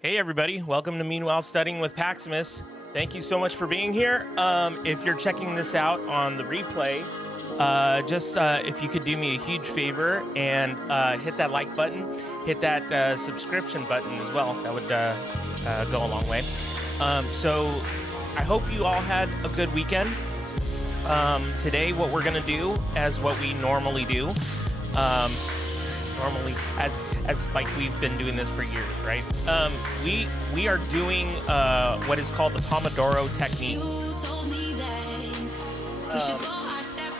Hey everybody, welcome to Meanwhile Studying with Paximus. Thank you so much for being here. If you're checking this out on the replay, if you could do me a huge favor and hit that like button, hit that subscription button as well. That would go a long way. So I hope you all had a good weekend. Today, what we're gonna do, as what we normally do, as like we've been doing this for years, right? We are doing what is called the Pomodoro technique.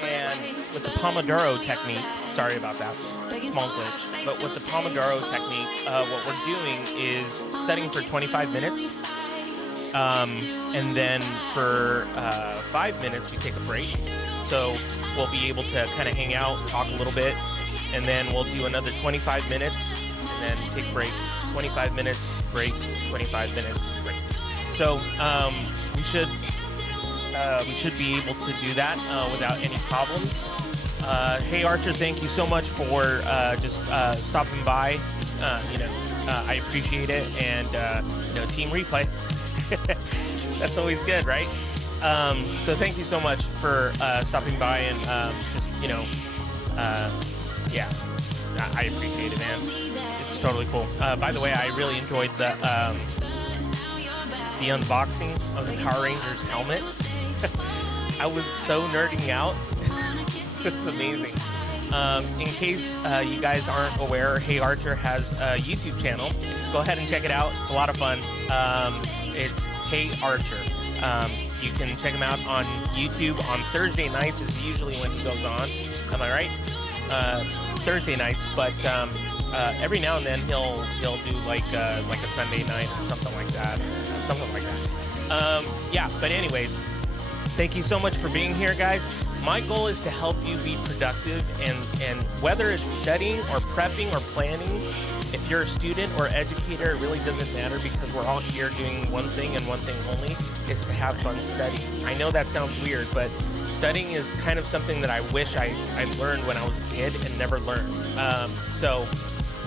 And with the Pomodoro technique, sorry about that, small glitch, but with the Pomodoro technique, what we're doing is studying for 25 minutes. And then for 5 minutes, we take a break. So we'll be able to kind of hang out, talk a little bit, and then we'll do another 25 minutes and then take a break. 25 minutes, break, 25 minutes, break. So we should be able to do that without any problems. Hey Archer, thank you so much for just stopping by. I appreciate it, and team replay. That's always good, right? So thank you so much for stopping by and yeah, I appreciate it, man. It's totally cool. By the way, I really enjoyed the unboxing of the Power Rangers helmet. I was so nerding out. It's amazing. In case you guys aren't aware, Hey Archer has a YouTube channel. Go ahead and check it out. It's a lot of fun. It's Hey Archer. You can check him out on YouTube on Thursday nights is usually when he goes on. Am I right? Thursday nights, but every now and then he'll do like a Sunday night or something like that. Yeah, but anyways, thank you so much for being here, guys. My goal is to help you be productive, and whether it's studying or prepping or planning, if you're a student or educator, it really doesn't matter, because we're all here doing one thing and one thing only, is to have fun studying. I know that sounds weird, but studying is kind of something that I wish I learned when I was a kid and never learned. So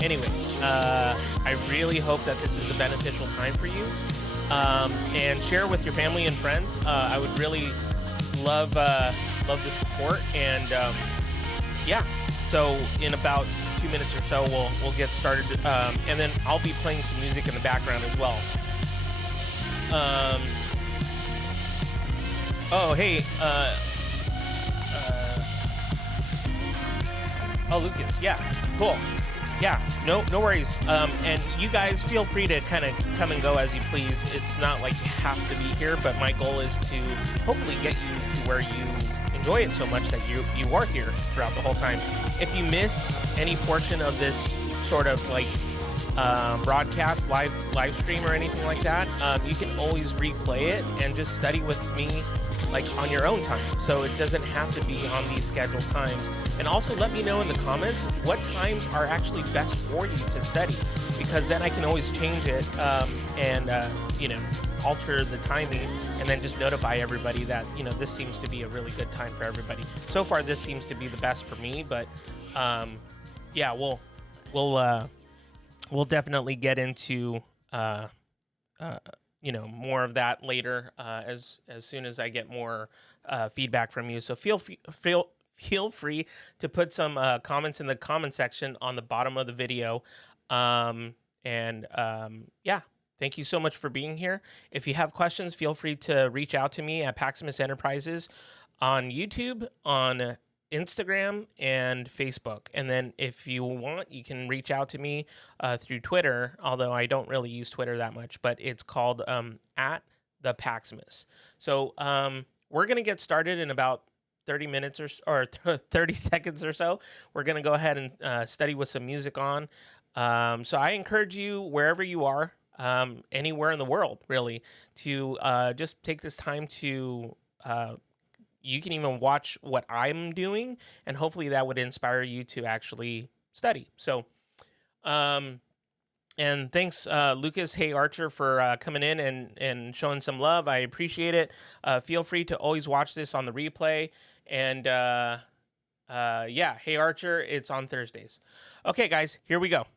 anyways, I really hope that this is a beneficial time for you. And share with your family and friends. I would really love the support, and yeah. So in about 2 minutes or so, we'll get started, and then I'll be playing some music in the background as well. Oh hey, oh Lucas, yeah, cool. Yeah, no worries. And you guys feel free to kind of come and go as you please. It's not like you have to be here, but my goal is to hopefully get you to where you enjoy it so much that you are here throughout the whole time. If you miss any portion of this sort of like broadcast, live stream or anything like that, you can always replay it and just study with me like on your own time. So it doesn't have to be on these scheduled times. And also let me know in the comments what times are actually best for you to study, because then I can always change it and alter the timing, and then just notify everybody that this seems to be a really good time for everybody. So far this seems to be the best for me, but yeah, we'll definitely get into more of that later as soon as I get more feedback from you. So feel free to put some comments in the comment section on the bottom of the video. Yeah, thank you so much for being here. If you have questions, feel free to reach out to me at Paximus Enterprises on YouTube, on Instagram, and Facebook. And then if you want, you can reach out to me through Twitter, although I don't really use Twitter that much, but it's called at the Paximus. So we're going to get started in about 30 minutes or 30 seconds or so. We're going to go ahead and study with some music on. So I encourage you, wherever you are, anywhere in the world, really, to just take this time to you can even watch what I'm doing, and hopefully that would inspire you to actually study. So, and thanks, Lucas, Hey Archer, for coming in and showing some love. I appreciate it. Feel free to always watch this on the replay. And yeah, Hey Archer, it's on Thursdays. Okay, guys, here we go.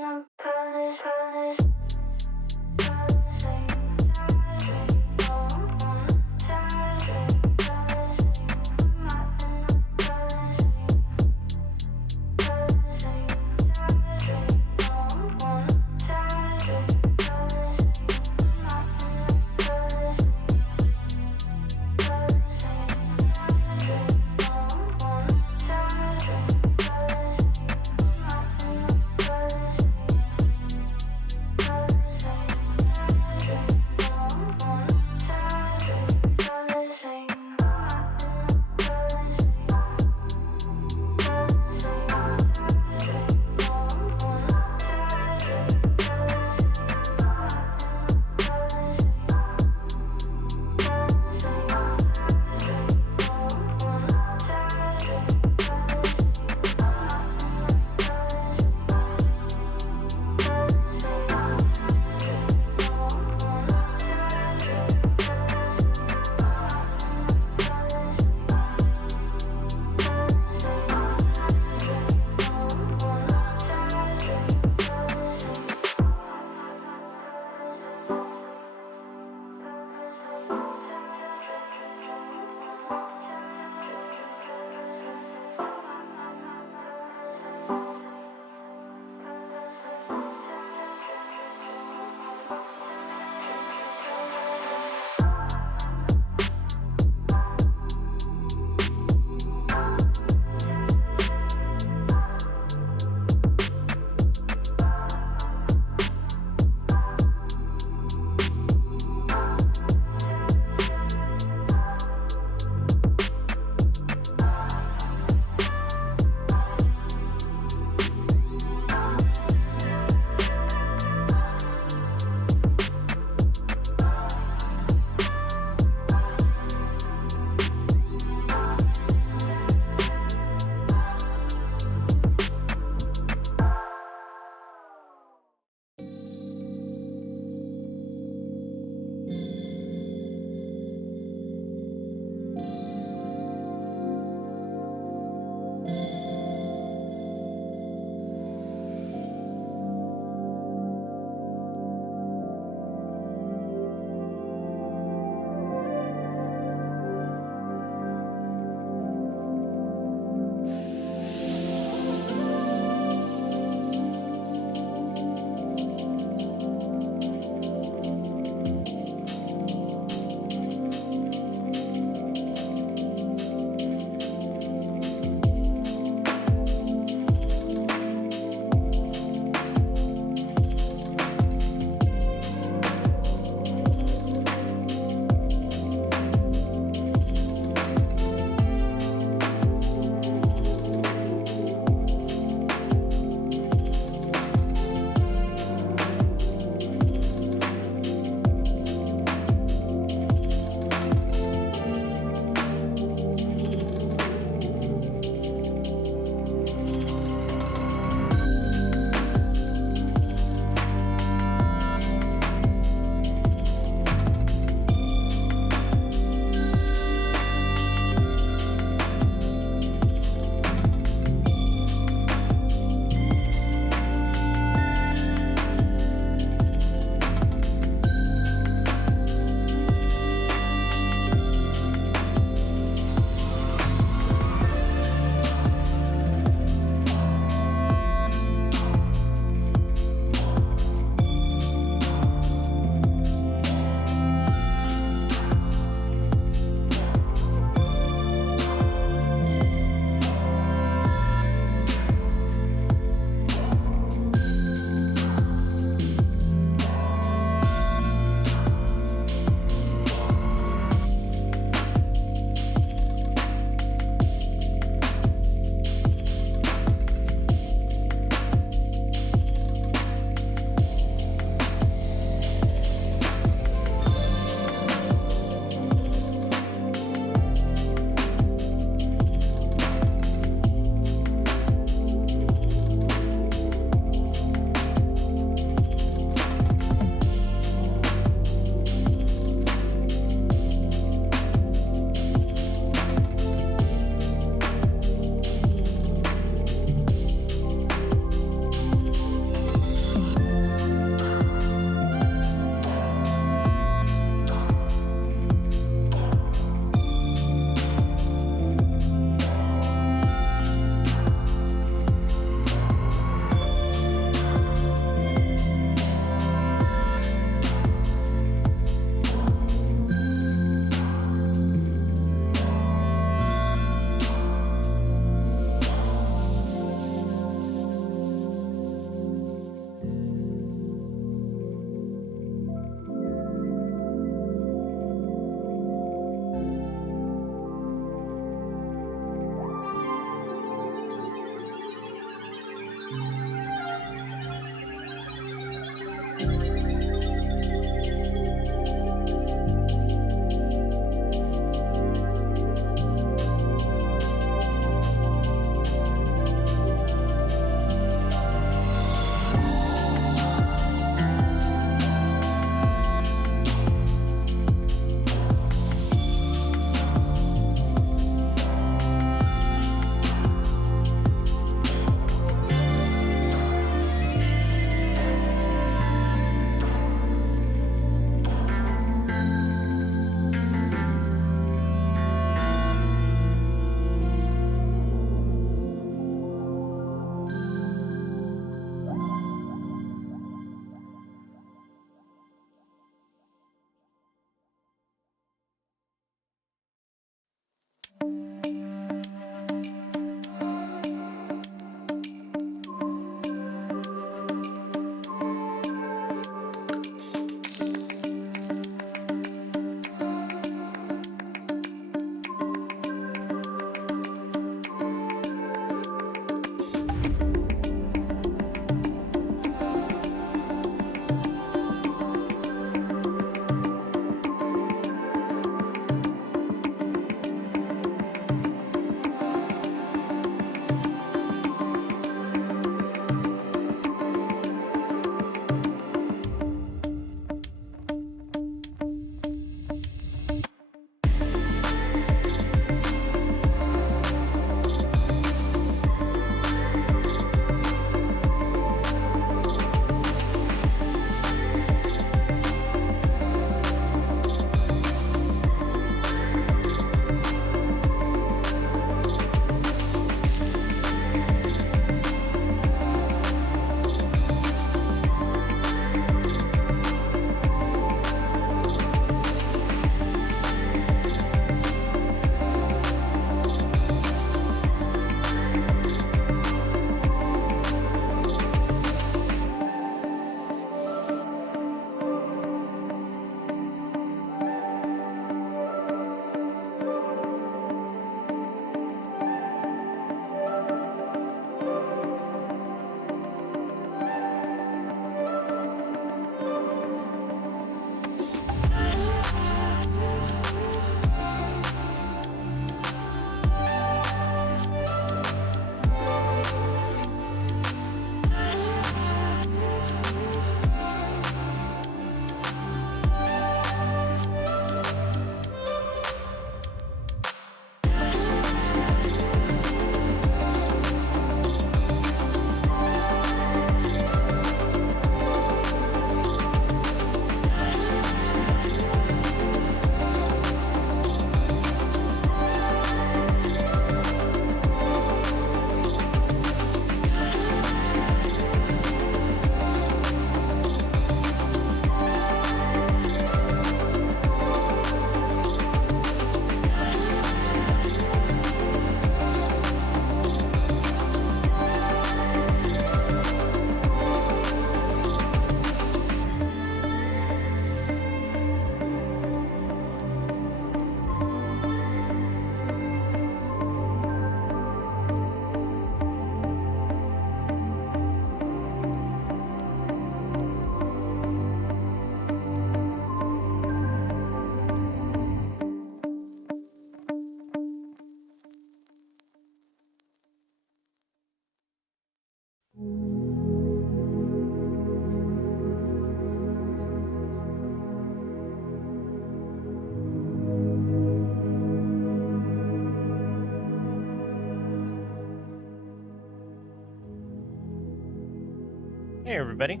Hey, everybody.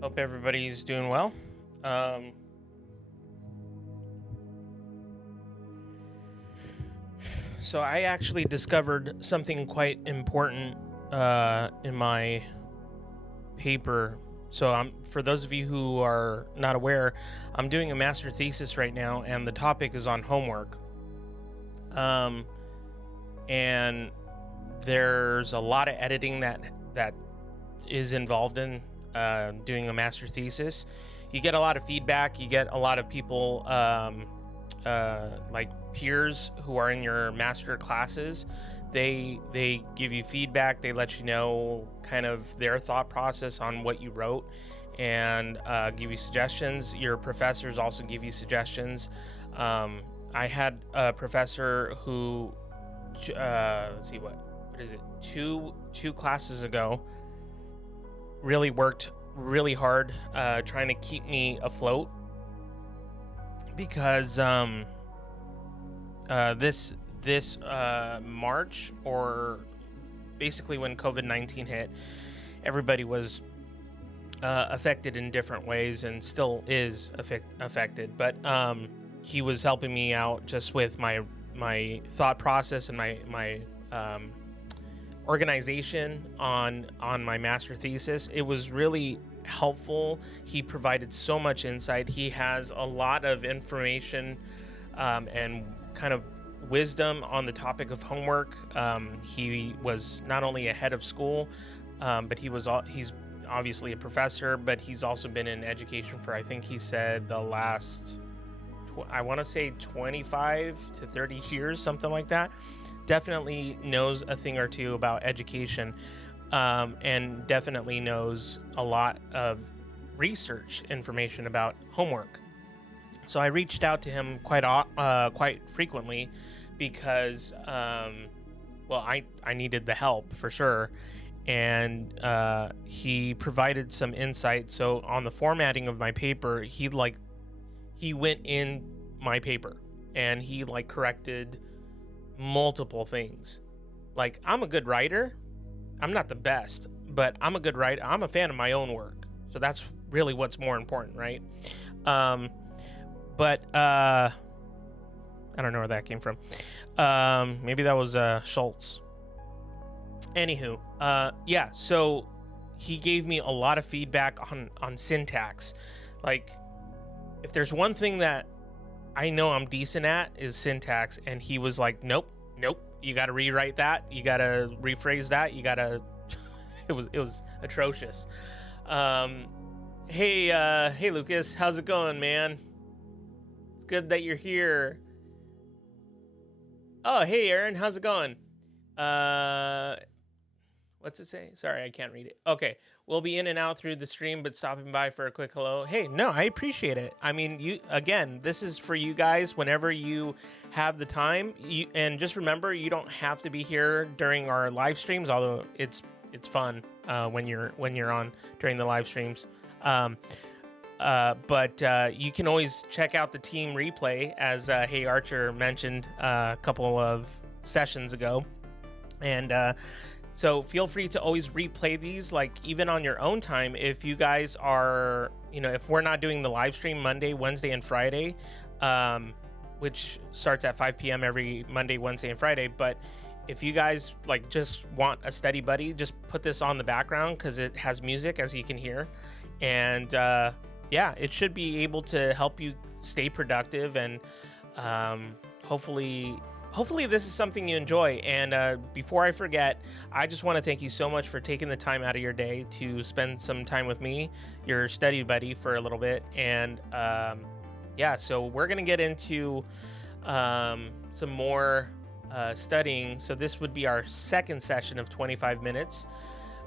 Hope everybody's doing well. Um, so, I actually discovered something quite important in my paper. So, for those of you who are not aware, I'm doing a master thesis right now, and the topic is on homework. Um, and there's a lot of editing that is involved in doing a master thesis. You get a lot of feedback. You get a lot of people, like peers who are in your master classes. They give you feedback. They let you know kind of their thought process on what you wrote, and give you suggestions. Your professors also give you suggestions. I had a professor who, let's see, what is it? Two classes ago, really worked really hard trying to keep me afloat, because this March, or basically when COVID-19 hit, everybody was affected in different ways and still is affected. But he was helping me out just with my thought process and my organization on my master thesis. It was really helpful. He provided so much insight. He has a lot of information and kind of wisdom on the topic of homework. He was not only a head of school, but he's obviously a professor, but he's also been in education for, I think he said, the last I want to say 25 to 30 years, something like that. Definitely knows a thing or two about education, and definitely knows a lot of research information about homework. So I reached out to him quite frequently, because well, I needed the help for sure, and he provided some insight. So on the formatting of my paper, he went in my paper and he corrected multiple things. Like, I'm a good writer. I'm not the best, but I'm a good writer. I'm a fan of my own work. So that's really what's more important, right? But I don't know where that came from. Maybe that was Schultz. Anywho, yeah, so he gave me a lot of feedback on syntax. Like, if there's one thing that I know I'm decent at, is syntax, and he was like, nope, you got to rewrite that, you got to rephrase that, you got to it was atrocious. Hey Lucas, how's it going, man? It's good that you're here. Oh, hey Aaron, how's it going? What's it say? Sorry, I can't read it. Okay, we'll be in and out through the stream, but stopping by for a quick hello. Hey, no, I appreciate it. I mean, this is for you guys whenever you have the time. And just remember, you don't have to be here during our live streams, although it's fun when you're on during the live streams. But you can always check out the team replay, as Hey Archer mentioned a couple of sessions ago, and so feel free to always replay these, even on your own time. If you guys are, if we're not doing the live stream Monday, Wednesday, and Friday, which starts at 5 p.m. every Monday, Wednesday, and Friday. But if you guys just want a study buddy, just put this on the background, because it has music, as you can hear. And yeah, it should be able to help you stay productive, and hopefully this is something you enjoy. And before I forget, I just want to thank you so much for taking the time out of your day to spend some time with me, your study buddy, for a little bit. And yeah, so we're going to get into some more studying. So this would be our second session of 25 minutes.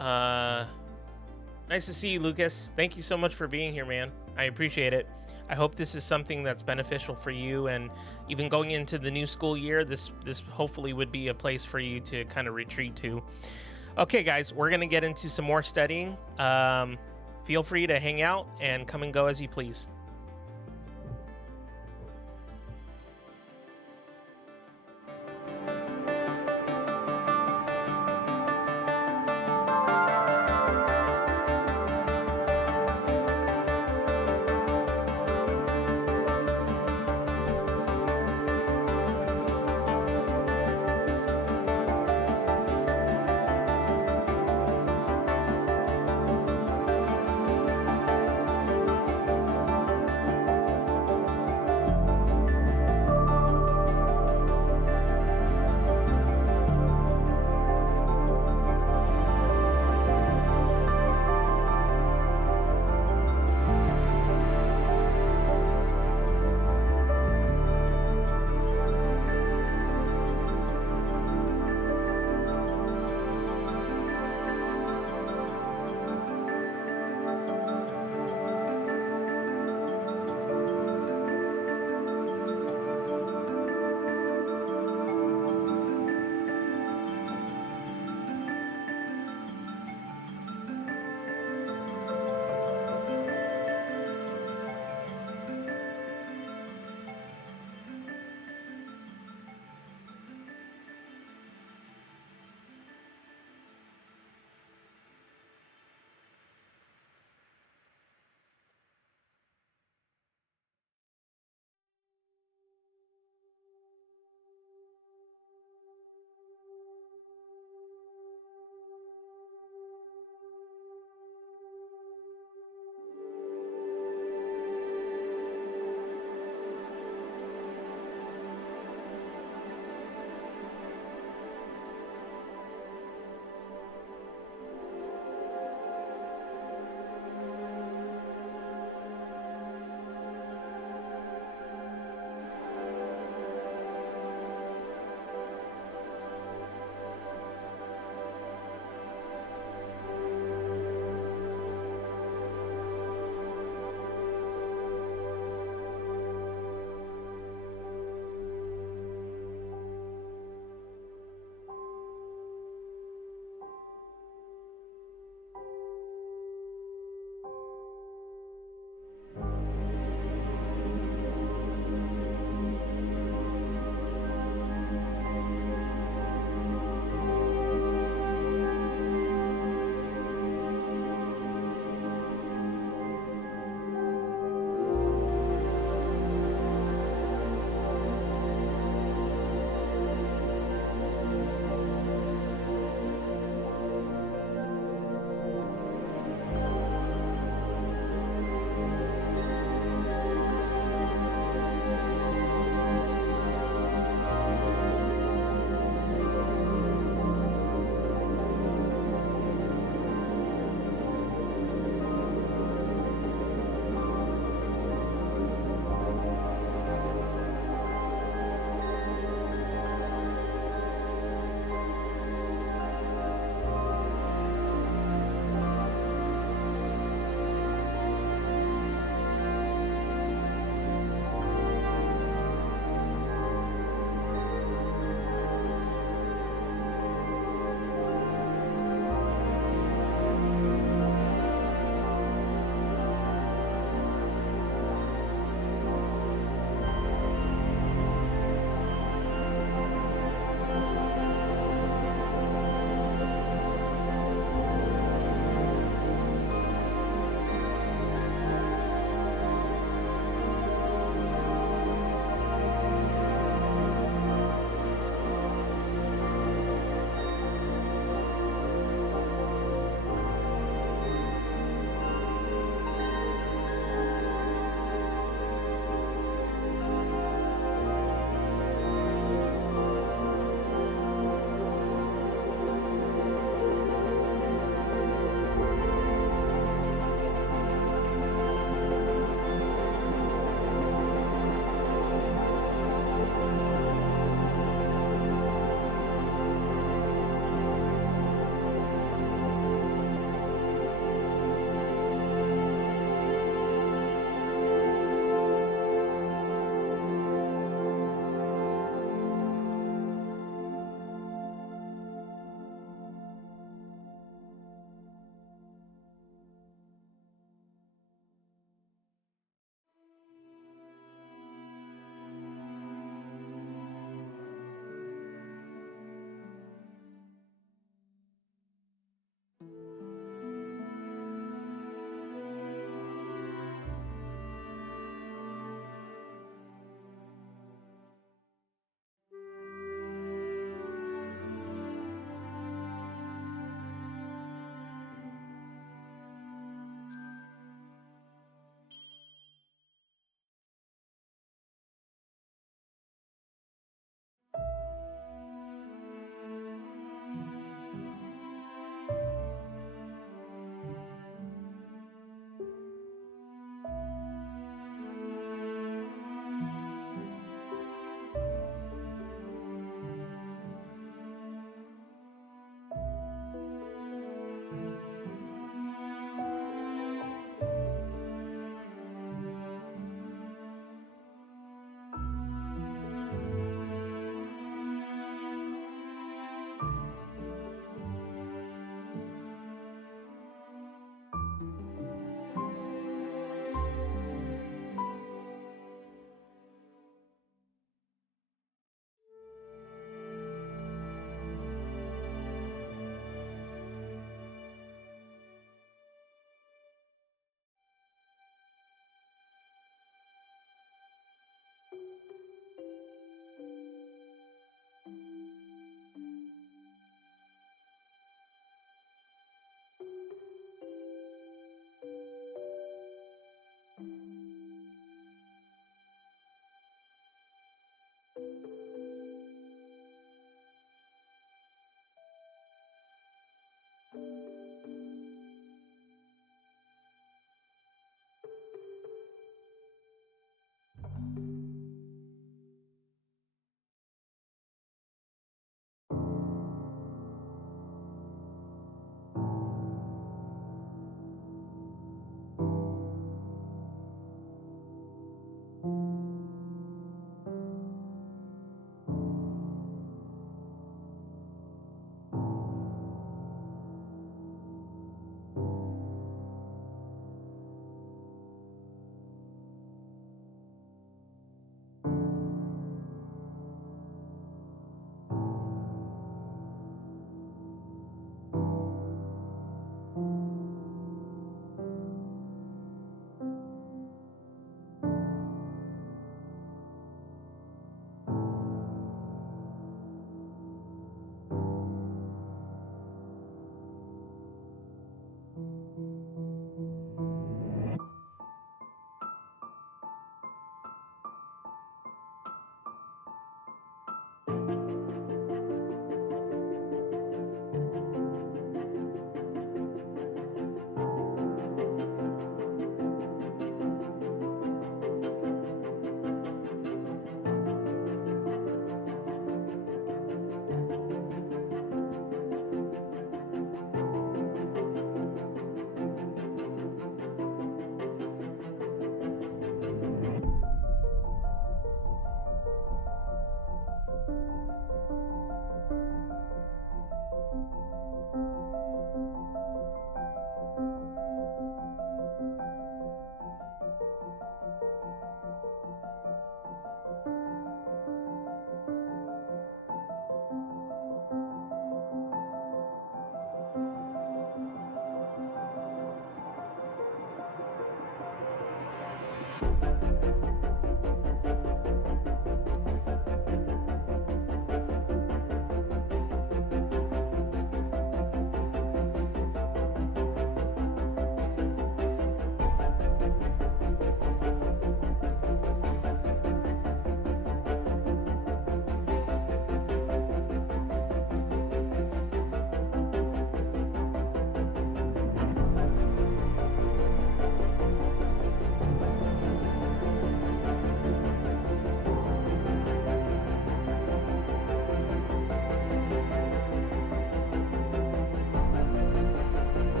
Nice to see you, Lucas. Thank you so much for being here, man. I appreciate it. I hope this is something that's beneficial for you, and even going into the new school year, this hopefully would be a place for you to kind of retreat to. Okay, guys, we're going to get into some more studying. Feel free to hang out and come and go as you please.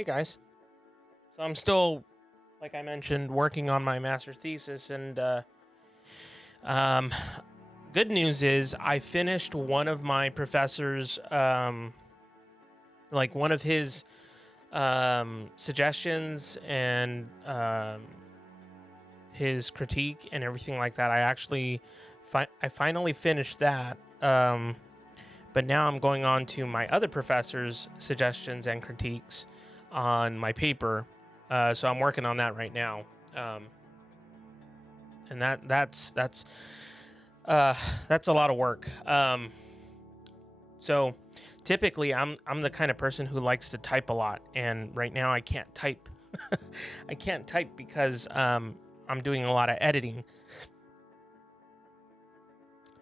Hey guys. So I'm still, like I mentioned, working on my master's thesis, and um, good news is I finished one of my professors, like one of his suggestions and his critique and everything like that. I finally finished that. But now I'm going on to my other professor's suggestions and critiques on my paper. So I'm working on that right now. And that's a lot of work. So typically I'm the kind of person who likes to type a lot, and right now I can't type. I can't type because I'm doing a lot of editing.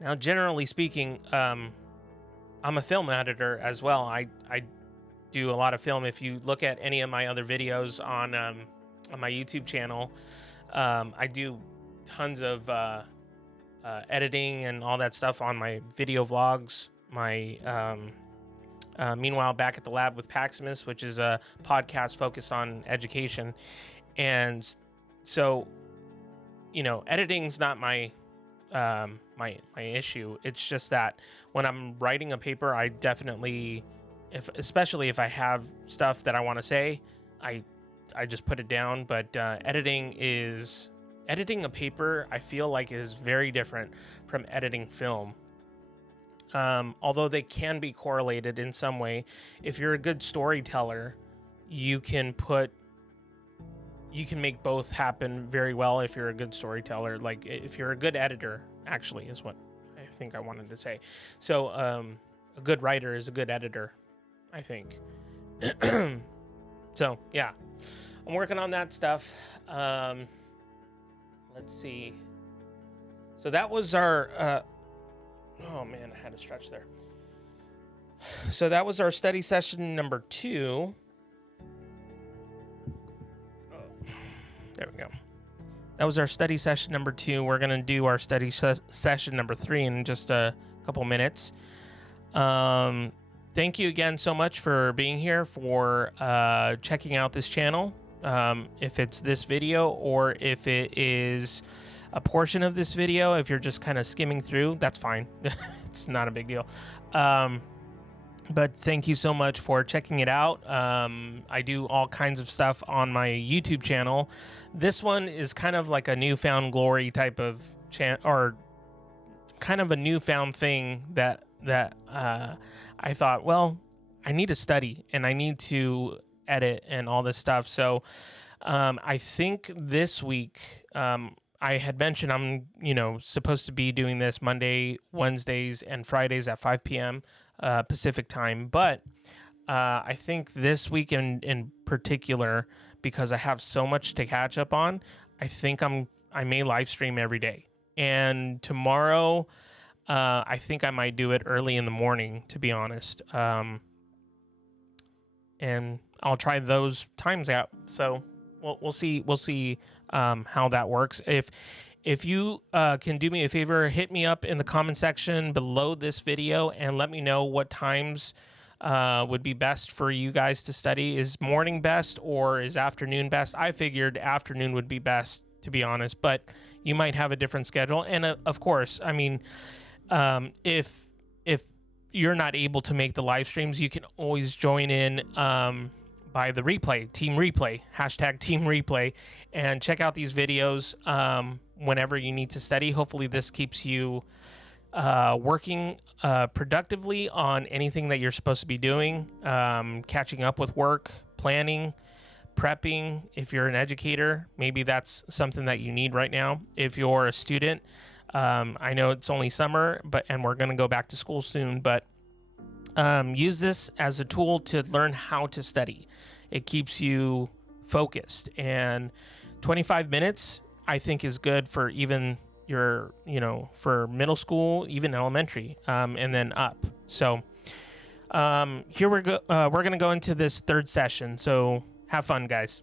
Now, generally speaking, I'm a film editor as well. I do a lot of film. If you look at any of my other videos on my YouTube channel, I do tons of editing and all that stuff on my video vlogs. My Meanwhile Back at the Lab with Paximus, which is a podcast focused on education. And so, editing's not my my issue. It's just that when I'm writing a paper, I definitely, especially if I have stuff that I want to say, I just put it down. But editing a paper, I feel like, is very different from editing film. Although they can be correlated in some way. If you're a good storyteller, you can make both happen very well if you're a good storyteller. Like, if you're a good editor, actually, is what I think I wanted to say. So a good writer is a good editor, I think. So yeah, I'm working on that stuff. Let's see. So that was our oh man, I had to stretch there. So that was our study session number 2. There we go. That was our study session number 2. We're going to do our study session number 3 in just a couple minutes. Thank you again so much for being here, for checking out this channel. If it's this video or if it is a portion of this video, if you're just kind of skimming through, that's fine. It's not a big deal. But thank you so much for checking it out. I do all kinds of stuff on my YouTube channel. This one is kind of like a newfound glory type of channel, or kind of a newfound thing that I thought, well, I need to study and I need to edit and all this stuff. So I think this week, I had mentioned I'm, supposed to be doing this Monday, Wednesdays, and Fridays at 5 p.m. Pacific time. But I think this week in particular, because I have so much to catch up on, I think I may live stream every day. And tomorrow, I think I might do it early in the morning, to be honest. And I'll try those times out. So we'll see. We'll see how that works. If you can do me a favor, hit me up in the comment section below this video and let me know what times would be best for you guys to study. Is morning best or is afternoon best? I figured afternoon would be best, to be honest, but you might have a different schedule. And of course, I mean, if you're not able to make the live streams, you can always join in by the replay, team replay, #team replay, and check out these videos whenever you need to study. Hopefully this keeps you working productively on anything that you're supposed to be doing, catching up with work, planning, prepping. If you're an educator, maybe that's something that you need right now. If you're a student, I know it's only summer, and we're going to go back to school soon, but use this as a tool to learn how to study. It keeps you focused, and 25 minutes I think is good for even your, for middle school, even elementary, and then up. So here we're going to go into this third session. So have fun, guys.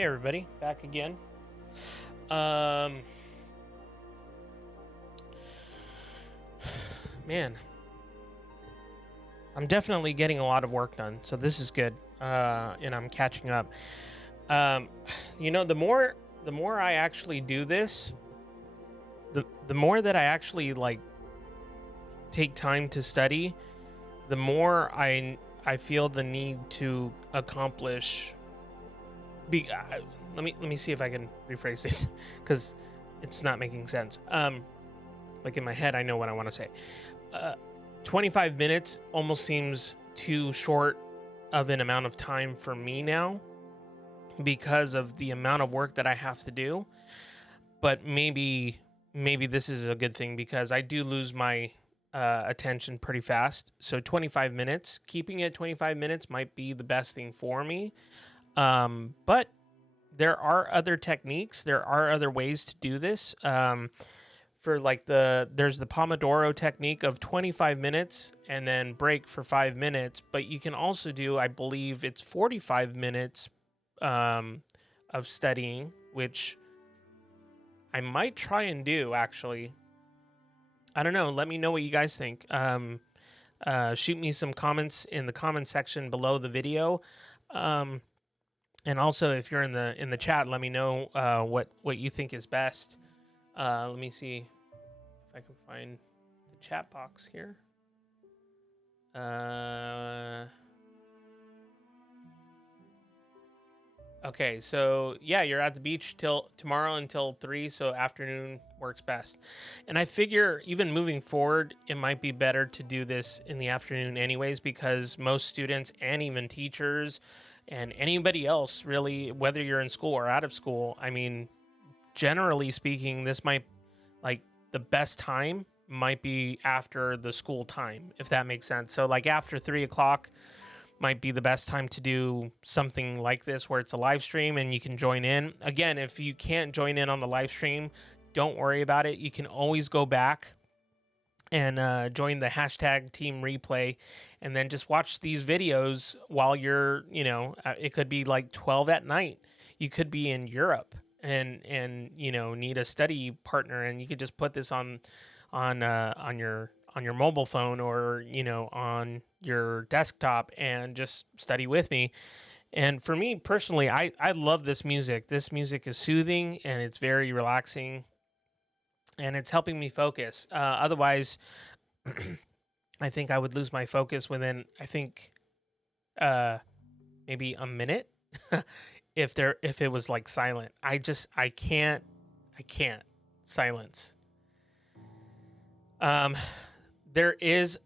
Hey everybody, back again. Um, man, I'm definitely getting a lot of work done, so this is good. And I'm catching up. Um, the more I actually do this, the more that I actually like take time to study, the more I feel the need to accomplish. Let me see if I can rephrase this because it's not making sense. Like in my head, I know what I want to say. Uh, 25 minutes almost seems too short of an amount of time for me now because of the amount of work that I have to do. But maybe this is a good thing because I do lose my attention pretty fast. So 25 minutes, keeping it 25 minutes might be the best thing for me. But there are other techniques. There are other ways to do this. For like there's the Pomodoro technique of 25 minutes and then break for 5 minutes. But you can also do, I believe it's 45 minutes of studying, which I might try and do actually. I don't know. Let me know what you guys think. Shoot me some comments in the comment section below the video. And also, if you're in the chat, let me know what you think is best. Let me see if I can find the chat box here. Okay, so yeah, you're at the beach till tomorrow until 3, so afternoon works best. And I figure even moving forward, it might be better to do this in the afternoon anyways, because most students and even teachers and anybody else really, whether you're in school or out of school, I mean, generally speaking, this might like the best time might be after the school time, if that makes sense. So like after 3 o'clock might be the best time to do something like this where it's a live stream and you can join in. Again, if you can't join in on the live stream, don't worry about it. You can always go back and join the hashtag team replay and then just watch these videos while you're, it could be like 12 at night. You could be in Europe and need a study partner, and you could just put this on your mobile phone or on your desktop and just study with me. And for me personally, I love this music. This music is soothing and it's very relaxing and it's helping me focus. Otherwise, I think I would lose my focus within, I think, maybe a minute if it was like silent. I can't silence. There is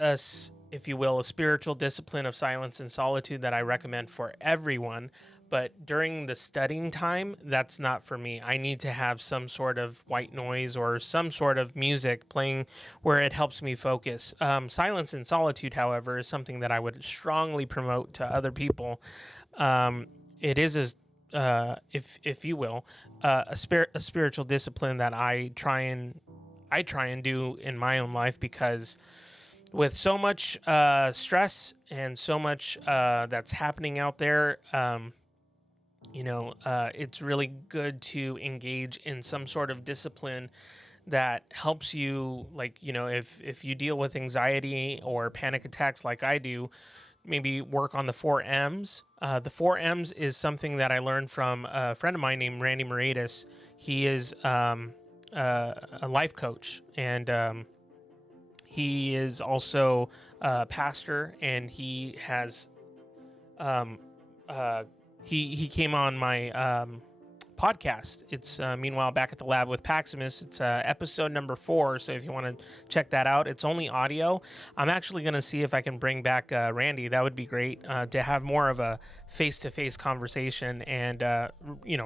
if you will, a spiritual discipline of silence and solitude that I recommend for everyone. But during the studying time, that's not for me. I need to have some sort of white noise or some sort of music playing where it helps me focus. Silence and solitude, however, is something that I would strongly promote to other people. It is if you will, a spiritual discipline that I try and do in my own life, because with so much stress and so much that's happening out there, it's really good to engage in some sort of discipline that helps you, like, if you deal with anxiety or panic attacks like I do, maybe work on the 4 M's. The 4 M's is something that I learned from a friend of mine named Randy Moratis. He is a life coach, and he is also a pastor, and he has he came on my podcast. It's Meanwhile Back at the Lab with Paximus. It's episode number 4, so if you want to check that out, it's only audio. I'm actually going to see if I can bring back Randy. That would be great to have more of a face-to-face conversation. And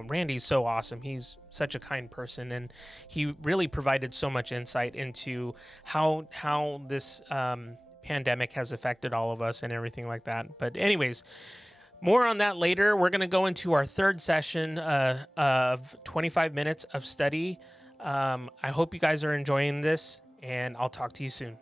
Randy's so awesome. He's such a kind person, and he really provided so much insight into how this pandemic has affected all of us and everything like that. But anyways, more on that later. We're going to go into our third session of 25 minutes of study. I hope you guys are enjoying this, and I'll talk to you soon.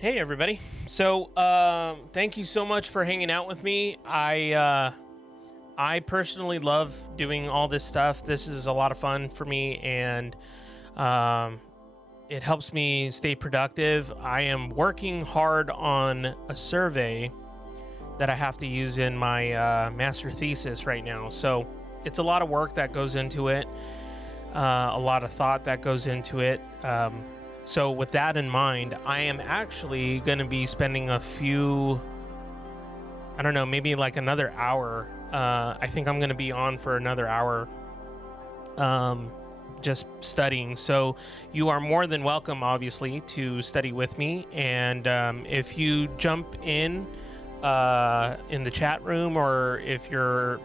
Hey everybody. So, thank you so much for hanging out with me. I personally love doing all this stuff. This is a lot of fun for me, and um, it helps me stay productive. I am working hard on a survey that I have to use in my master thesis right now. So it's a lot of work that goes into it, a lot of thought that goes into it. So with that in mind, I am actually going to be spending a few, I don't know, maybe like another hour. I think I'm going to be on for another hour, just studying. So you are more than welcome, obviously, to study with me. And if you jump in the chat room, or if you're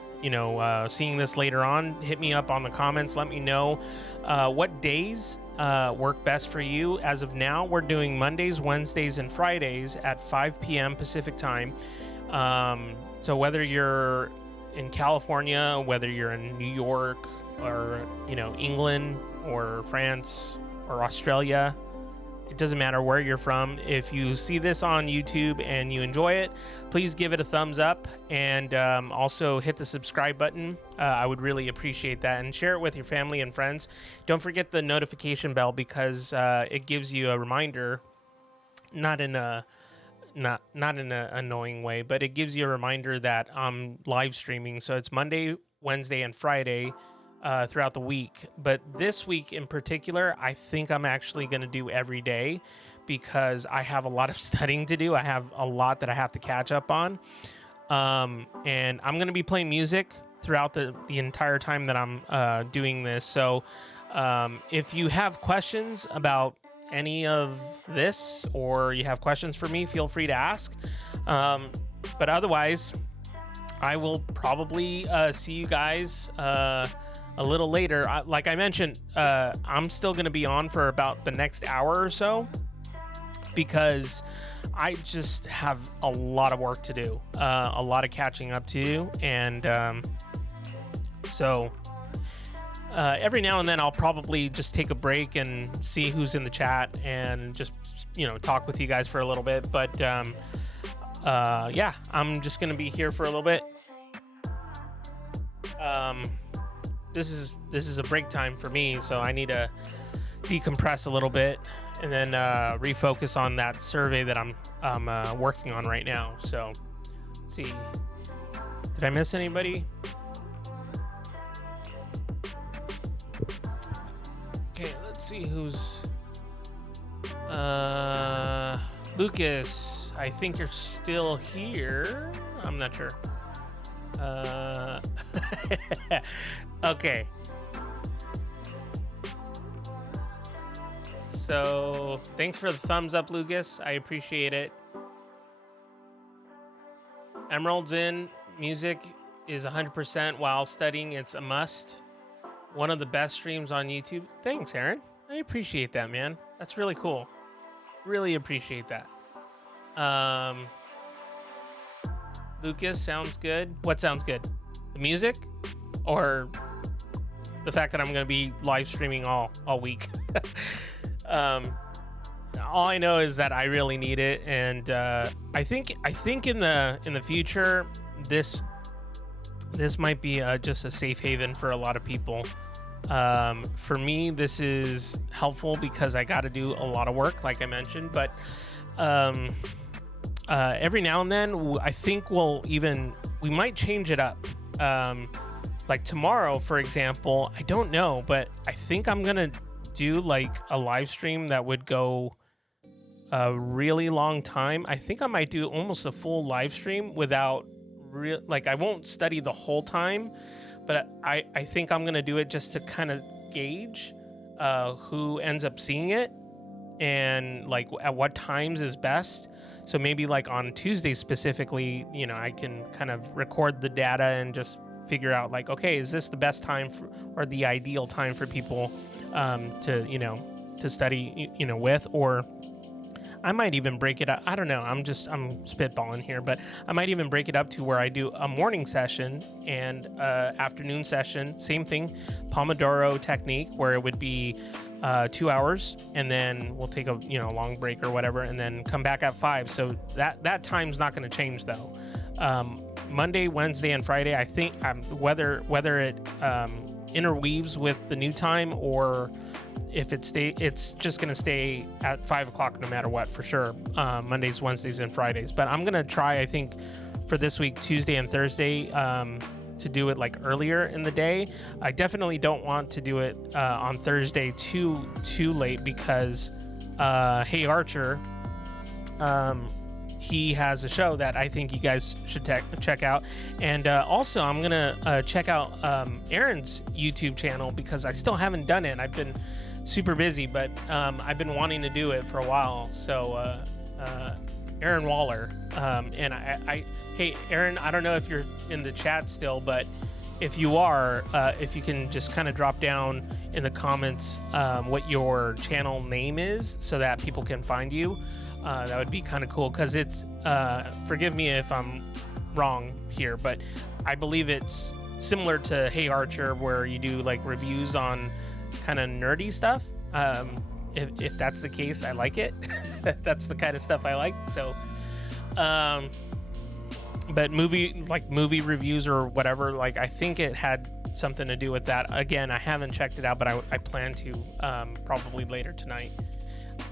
seeing this later on, hit me up on the comments. Let me know what days work best for you. As of now, we're doing Mondays, Wednesdays, and Fridays at 5 p.m. Pacific time. So whether you're in California, whether you're in New York, or England, or France, or Australia, it doesn't matter where you're from. If you see this on YouTube and you enjoy it, please give it a thumbs up, and also hit the subscribe button. I would really appreciate that, and share it with your family and friends. Don't forget the notification bell, because it gives you a reminder, not in an annoying way, but it gives you a reminder that I'm live streaming. So it's Monday, Wednesday, and Friday throughout the week. But this week in particular, I think I'm actually going to do every day, because I have a lot of studying to do. I have a lot that I have to catch up on. And I'm going to be playing music throughout the entire time that I'm doing this. So if you have questions about any of this, or you have questions for me, feel free to ask. But otherwise, I will probably see you guys a little later. Like I mentioned, I'm still going to be on for about the next hour or so, because I just have a lot of work to do, a lot of catching up to do. And so every now and then I'll probably just take a break and see who's in the chat, and just talk with you guys for a little bit. But yeah, I'm just going to be here for a little bit. This is a break time for me, so I need to decompress a little bit, and then refocus on that survey that I'm working on right now. So let's see, did I miss anybody? Okay, let's see who's Lucas. I think you're still here. I'm not sure. Okay. So thanks for the thumbs up, Lucas. I appreciate it. Emerald's in. Music is 100% while studying. It's a must. One of the best streams on YouTube. Thanks, Aaron. I appreciate that, man. That's really cool. Really appreciate that. Lucas, sounds good. What sounds good? The music, or the fact that I'm going to be live streaming all week? All I know is that I really need it, and I think in the future, this might be just a safe haven for a lot of people. For me, this is helpful because I got to do a lot of work, like I mentioned, but every now and then, I think we might change it up. Like tomorrow, for example, I don't know, but I think I'm gonna do like a live stream that would go a really long time. I think I might do almost a full live stream without I won't study the whole time, but I think I'm gonna do it just to kind of gauge who ends up seeing it, and like at what times is best. So maybe like on Tuesday specifically, I can kind of record the data and just figure out like, okay, is this the best time or the ideal time for people to study, with, or I might even break it up. I don't know. I'm spitballing here, but I might even break it up to where I do a morning session and afternoon session. Same thing, Pomodoro technique, where it would be 2 hours, and then we'll take a long break or whatever, and then come back at 5. So that time's not going to change though. Monday, Wednesday, and Friday, I think whether it interweaves with the new time, or if it's just going to stay at 5 o'clock no matter what, for sure. Mondays, Wednesdays, and Fridays. But I'm going to try, I think, for this week, Tuesday and Thursday, to do it like earlier in the day. I definitely don't want to do it on Thursday too late, because Hey Archer, he has a show that I think you guys should check out. And also I'm gonna check out Aaron's YouTube channel, because I still haven't done it. I've been super busy, but I've been wanting to do it for a while. So Aaron Waller, and hey Aaron, I don't know if you're in the chat still, but if you are, if you can just kind of drop down in the comments what your channel name is, so that people can find you, that would be kind of cool. Because it's forgive me if I'm wrong here, but I believe it's similar to Hey Archer, where you do like reviews on kind of nerdy stuff. If that's the case, I like it. That's the kind of stuff I like. So, but movie reviews or whatever, like I think it had something to do with that. Again, I haven't checked it out, but I plan to probably later tonight.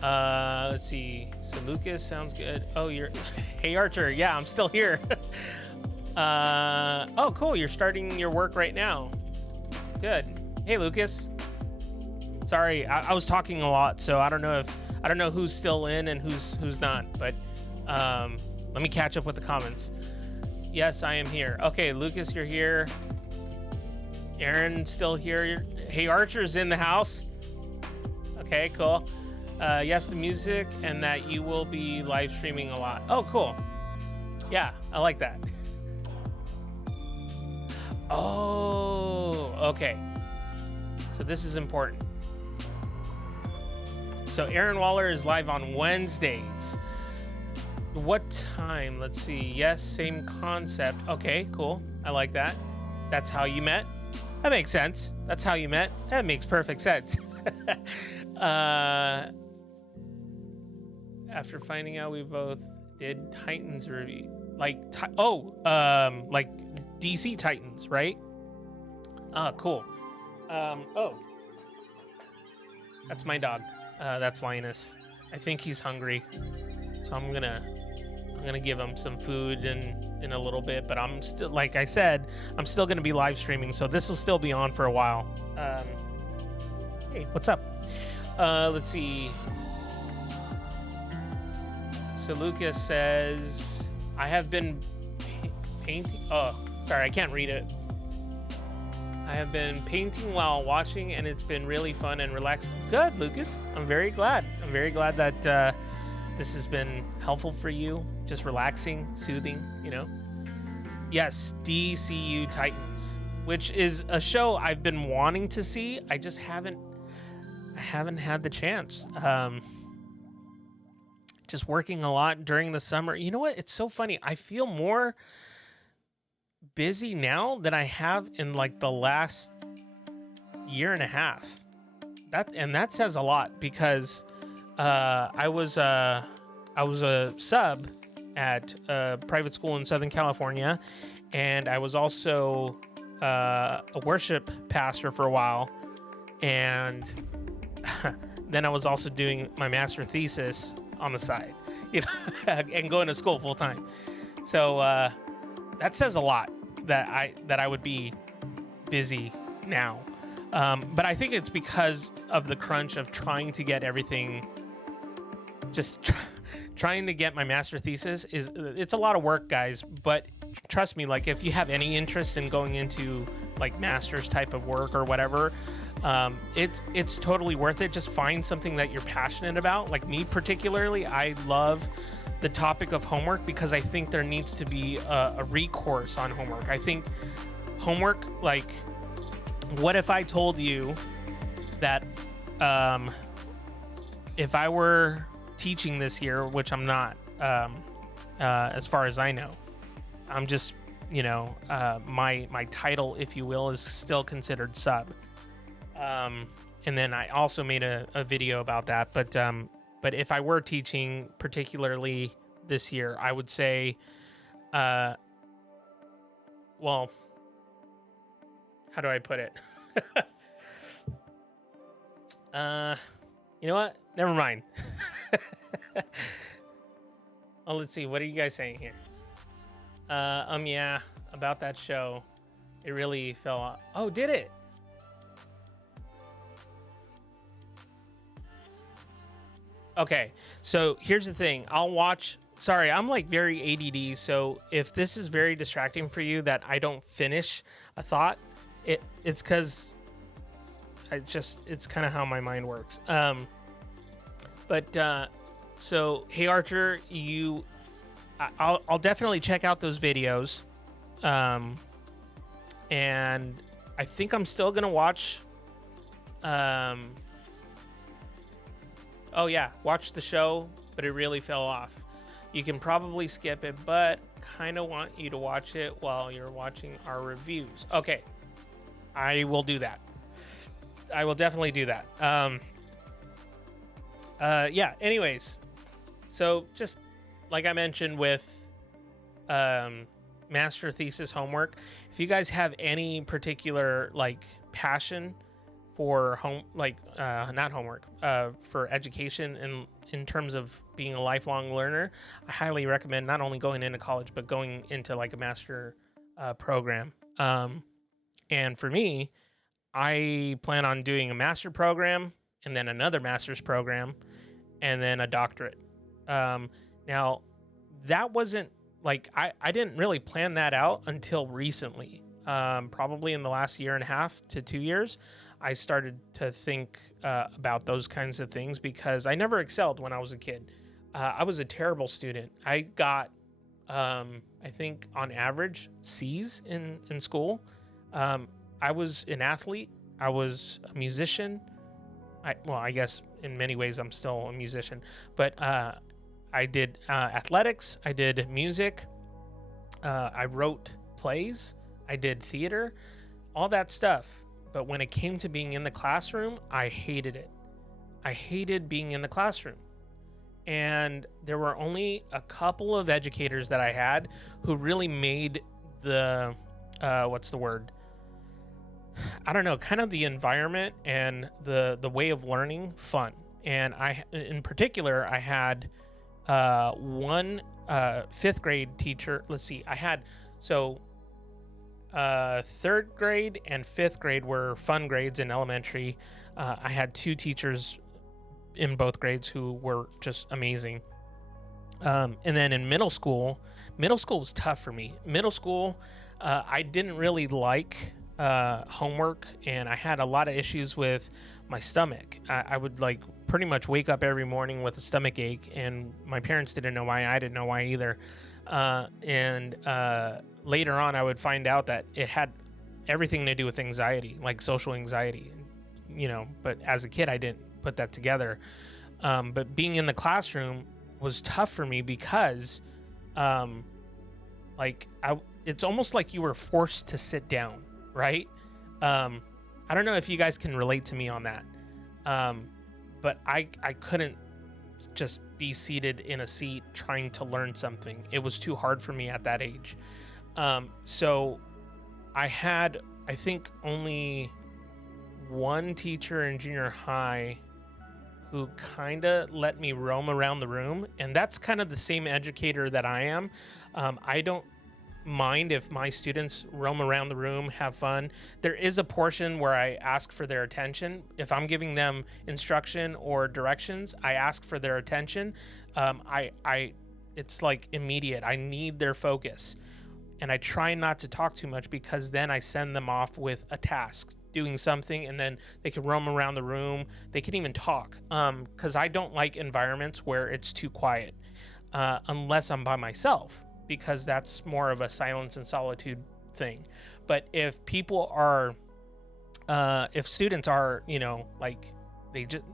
Let's see. So Lucas sounds good. Oh, you're Hey Archer. Yeah, I'm still here. Oh, cool. You're starting your work right now. Good. Hey, Lucas. Sorry, I was talking a lot, so I don't know who's still in and who's not. But let me catch up with the comments. Yes, I am here. Okay, Lucas, you're here. Aaron's still here. Hey, Archer's in the house. Okay, cool. Yes, the music, and that you will be live streaming a lot. Oh, cool. Yeah, I like that. Oh, okay. So this is important. So Aaron Waller is live on Wednesdays. What time? Let's see. Yes, same concept. Okay, cool. I like that. That's how you met. That makes sense. That's how you met. That makes perfect sense. After finding out we both did Titans review, like like DC Titans, right? Cool. Oh, that's my dog. That's Linus. I think he's hungry, so I'm gonna give him some food in a little bit. But I'm still, like I said, I'm still gonna be live streaming, so this will still be on for a while. Hey, what's up? Let's see. So Lucas says, I have been painting. Oh, sorry, I can't read it. I have been painting while watching, and it's been really fun and relaxing. Good, Lucas. I'm very glad. I'm very glad that this has been helpful for you. Just relaxing, soothing, you know. Yes, DCU Titans, which is a show I've been wanting to see. I just haven't had the chance. Just working a lot during the summer. You know what? It's so funny. I feel more busy now than I have in like the last year and a half. That says a lot, because I was a sub at a private school in Southern California, and I was also a worship pastor for a while, and then I was also doing my master thesis on the side, you know, and going to school full time. So that says a lot that I would be busy now. But I think it's because of the crunch of trying to get everything, trying to get my master thesis it's a lot of work, guys. But trust me, like if you have any interest in going into like master's type of work or whatever, it's totally worth it. Just find something that you're passionate about. Like me particularly, I love the topic of homework, because I think there needs to be a recourse on homework. I think homework, like, what if I told you that if I were teaching this year, which I'm not, as far as I know, I'm just, you know, my title, if you will, is still considered sub. And then I also made a video about that. But if I were teaching particularly this year, I would say, well, how do I put it? You know what? Never mind. Oh, let's see. What are you guys saying here? Yeah, about that show. It really fell off. Oh, did it? Okay, so here's the thing. I'll watch. Sorry, I'm like very ADD. So if this is very distracting for you that I don't finish a thought, it's because it's kind of how my mind works. So hey Archer, I'll definitely check out those videos. And I think I'm still gonna watch. Oh yeah, watch the show, but it really fell off. You can probably skip it, but kind of want you to watch it while you're watching our reviews. Okay, I will do that. I will definitely do that. Yeah, anyways, so just like I mentioned with master thesis homework, if you guys have any particular like passion for not homework, for education and in terms of being a lifelong learner, I highly recommend not only going into college, but going into like a master program. And for me, I plan on doing a master program and then another master's program and then a doctorate. Now, that wasn't like, I didn't really plan that out until recently. Probably in the last year and a half to 2 years, I started to think about those kinds of things because I never excelled when I was a kid. I was a terrible student. I got, I think on average, C's in school. I was an athlete. I was a musician. I guess in many ways I'm still a musician, but I did athletics. I did music. I wrote plays. I did theater, all that stuff. But when it came to being in the classroom, I hated it. I hated being in the classroom. And there were only a couple of educators that I had who really made the, what's the word? I don't know, kind of the environment and the way of learning fun. And in particular, I had one fifth grade teacher. Let's see, I had, third grade and fifth grade were fun grades in elementary. I had two teachers in both grades who were just amazing. And then in middle school was tough for me. Middle school, I didn't really like homework, and I had a lot of issues with my stomach. I would like pretty much wake up every morning with a stomach ache, and my parents didn't know why. I didn't know why either. Later on, I would find out that it had everything to do with anxiety, like social anxiety, but as a kid, I didn't put that together. But being in the classroom was tough for me because, it's almost like you were forced to sit down, right? I don't know if you guys can relate to me on that. But I couldn't just be seated in a seat trying to learn something. It was too hard for me at that age. So I had, I think, only one teacher in junior high who kind of let me roam around the room. And that's kind of the same educator that I am. I don't mind if my students roam around the room, have fun. There is a portion where I ask for their attention. If I'm giving them instruction or directions, I ask for their attention. It's like immediate. I need their focus. And I try not to talk too much because then I send them off with a task, doing something, and then they can roam around the room. They can even talk, because I don't like environments where it's too quiet, unless I'm by myself, because that's more of a silence and solitude thing. But if people are, if students are,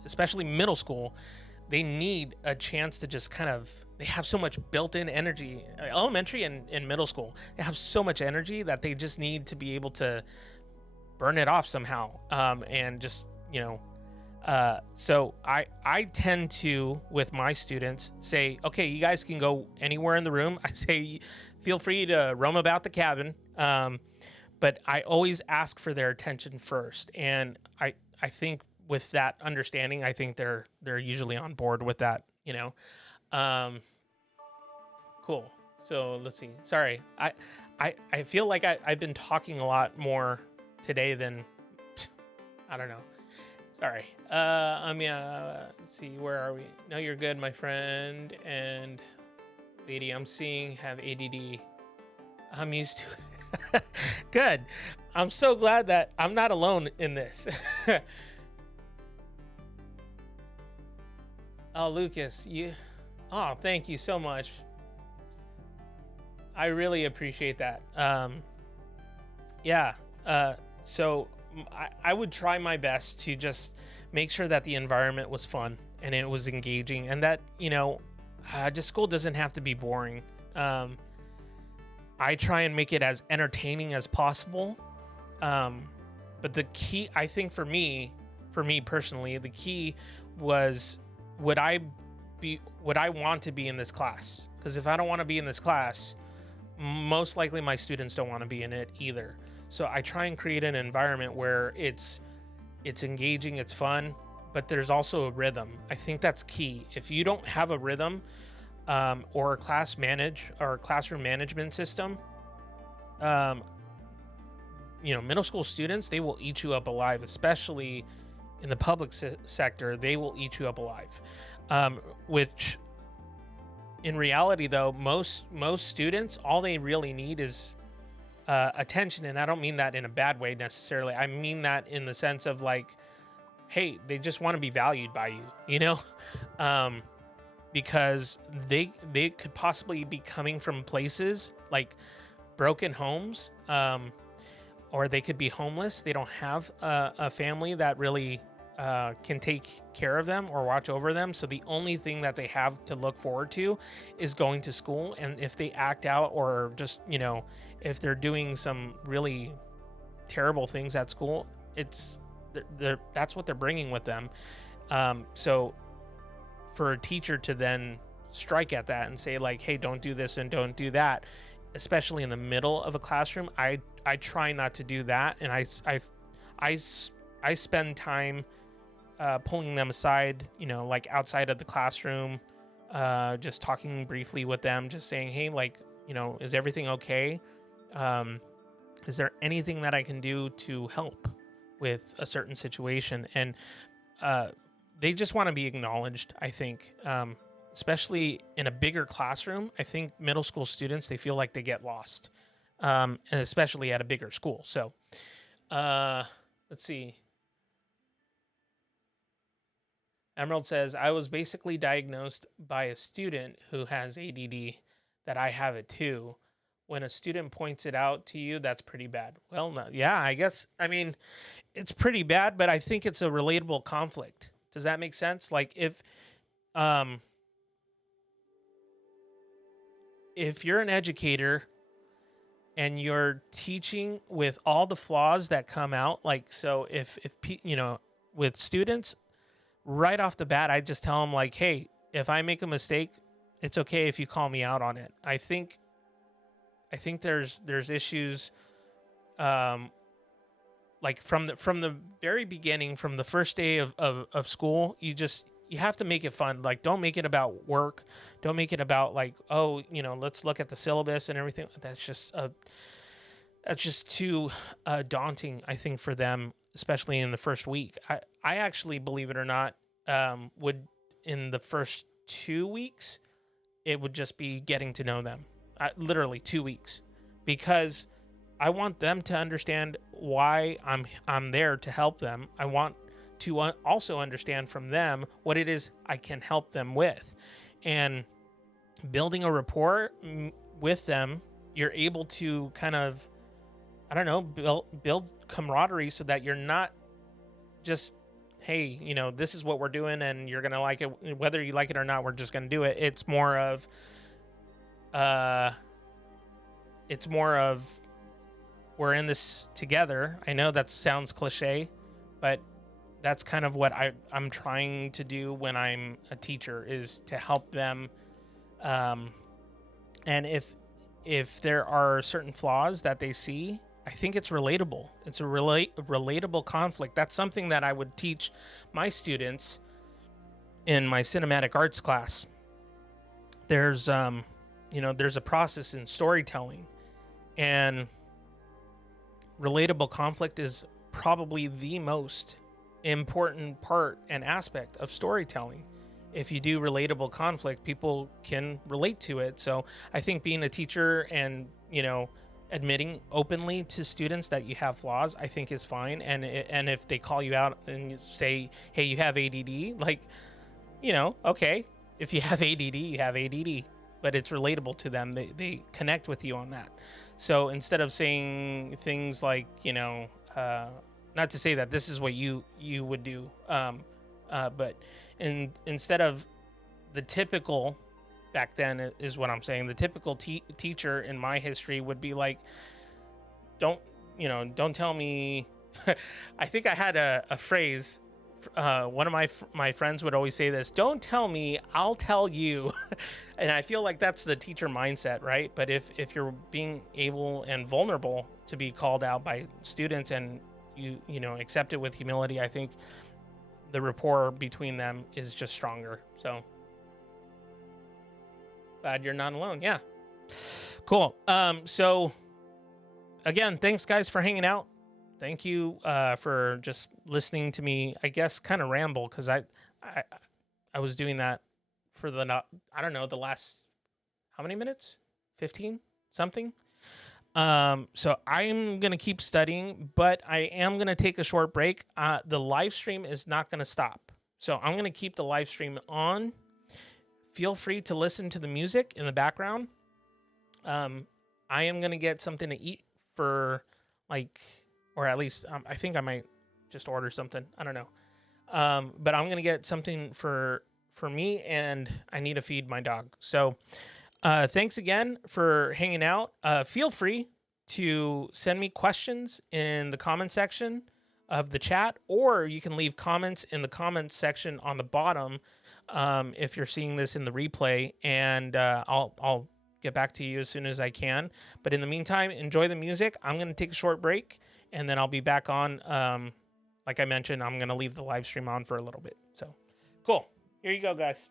especially middle school, they need a chance to just kind of, they have so much built-in energy. Elementary and middle school, they have so much energy that they just need to be able to burn it off somehow, and just, So I tend to, with my students, say, okay, you guys can go anywhere in the room. I say, feel free to roam about the cabin. But I always ask for their attention first, and I think with that understanding, I think they're usually on board with that. Um, cool. So let's see. Sorry, I feel like I've been talking a lot more today than I don't know. Sorry. Let's see. Where are we? No, you're good, my friend. And lady I'm seeing have ADD. I'm used to it. Good. I'm so glad that I'm not alone in this. Oh, Lucas, oh, thank you so much. I really appreciate that. Yeah. So I would try my best to just make sure that the environment was fun and it was engaging, and that just school doesn't have to be boring. I try and make it as entertaining as possible. But the key, I think, for me personally, the key was, would I want to be in this class? Because if I don't want to be in this class, most likely my students don't want to be in it either. So I try and create an environment where it's engaging, it's fun, but there's also a rhythm. I think that's key. If you don't have a rhythm, or a classroom management system, middle school students, they will eat you up alive, especially in the public sector. They will eat you up alive. Which in reality, though, most students, all they really need is attention. And I don't mean that in a bad way necessarily. I mean that in the sense of like, hey, they just want to be valued by you, because they could possibly be coming from places like broken homes, or they could be homeless. They don't have a family that really can take care of them or watch over them. So the only thing that they have to look forward to is going to school. And if they act out, or just, if they're doing some really terrible things at school, that's what they're bringing with them. So for a teacher to then strike at that and say like, hey, don't do this and don't do that, especially in the middle of a classroom, I try not to do that. And I spend time pulling them aside, like outside of the classroom, just talking briefly with them, just saying, hey, like, is everything okay? Is there anything that I can do to help with a certain situation? And they just want to be acknowledged, I think, especially in a bigger classroom. I think middle school students, they feel like they get lost, and especially at a bigger school. So let's see. Emerald says, I was basically diagnosed by a student who has ADD that I have it too. When a student points it out to you, that's pretty bad. Well, no, yeah, I guess, I mean, it's pretty bad, but I think it's a relatable conflict. Does that make sense? Like if you're an educator and you're teaching with all the flaws that come out, like, so if with students, right off the bat, I just tell them like, hey, if I make a mistake, it's okay if you call me out on it. I think there's issues, like from the very beginning, from the first day of school. You have to make it fun. Like, don't make it about work. Don't make it about like, oh, let's look at the syllabus and everything. That's just too daunting, I think, for them, especially in the first week. I actually, believe it or not, would, in the first 2 weeks, it would just be getting to know them. Literally 2 weeks, because I want them to understand why I'm there to help them. I want to also understand from them what it is I can help them with, and building a rapport with them. You're able to kind of, I don't know, build camaraderie, so that you're not just, hey, this is what we're doing and you're gonna like it, whether you like it or not. We're just gonna do it. It's more of we're in this together. I know that sounds cliche, but that's kind of what I'm trying to do when I'm a teacher, is to help them. Um, and if there are certain flaws that they see, I think it's relatable. It's a relatable conflict. That's something that I would teach my students in my cinematic arts class. There's there's a process in storytelling, and relatable conflict is probably the most important part and aspect of storytelling. If you do relatable conflict, people can relate to it. So I think being a teacher and, admitting openly to students that you have flaws, I think is fine. And if they call you out and you say, "Hey, you have ADD," like, okay, if you have ADD, you have ADD, but it's relatable to them. They connect with you on that. So instead of saying things like, not to say that this is what you would do, but instead of the typical, back then is what I'm saying, the typical teacher in my history would be like, don't tell me. I think I had a phrase. One of my friends would always say this: "Don't tell me, I'll tell you." And I feel like that's the teacher mindset, right? But if you're being able and vulnerable to be called out by students, and you accept it with humility, I think the rapport between them is just stronger. So glad you're not alone. Yeah, cool. So again, thanks guys for hanging out. Thank you for just listening to me, I guess, kind of ramble, because I was doing that for I don't know, the last, how many minutes? 15 something. So I'm gonna keep studying, but I am gonna take a short break. The live stream is not gonna stop, so I'm gonna keep the live stream on. Feel free to listen to the music in the background. I am gonna get something to eat for, like, or at least I think I might just order something. I don't know. But I'm gonna get something for me, and I need to feed my dog. So thanks again for hanging out. Feel free to send me questions in the comment section of the chat, or you can leave comments in the comments section on the bottom if you're seeing this in the replay, and I'll get back to you as soon as I can. But in the meantime, enjoy the music. I'm going to take a short break, and then I'll be back on. Like I mentioned, I'm going to leave the live stream on for a little bit. So cool. Here you go, guys.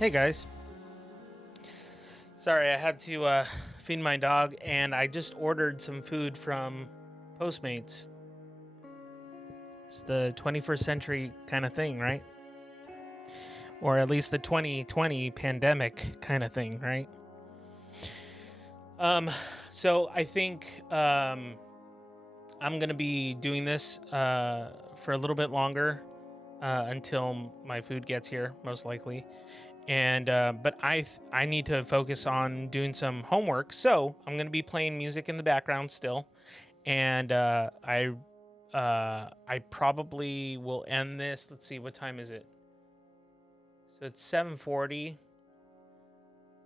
Hey guys. Sorry, I had to feed my dog, and I just ordered some food from Postmates. It's the 21st century kind of thing, right? Or at least the 2020 pandemic kind of thing, right? Um, so I think I'm gonna be doing this for a little bit longer until my food gets here, most likely. And but I need to focus on doing some homework, so I'm gonna be playing music in the background still, and I probably will end this. Let's see, what time is it? So it's 7:40.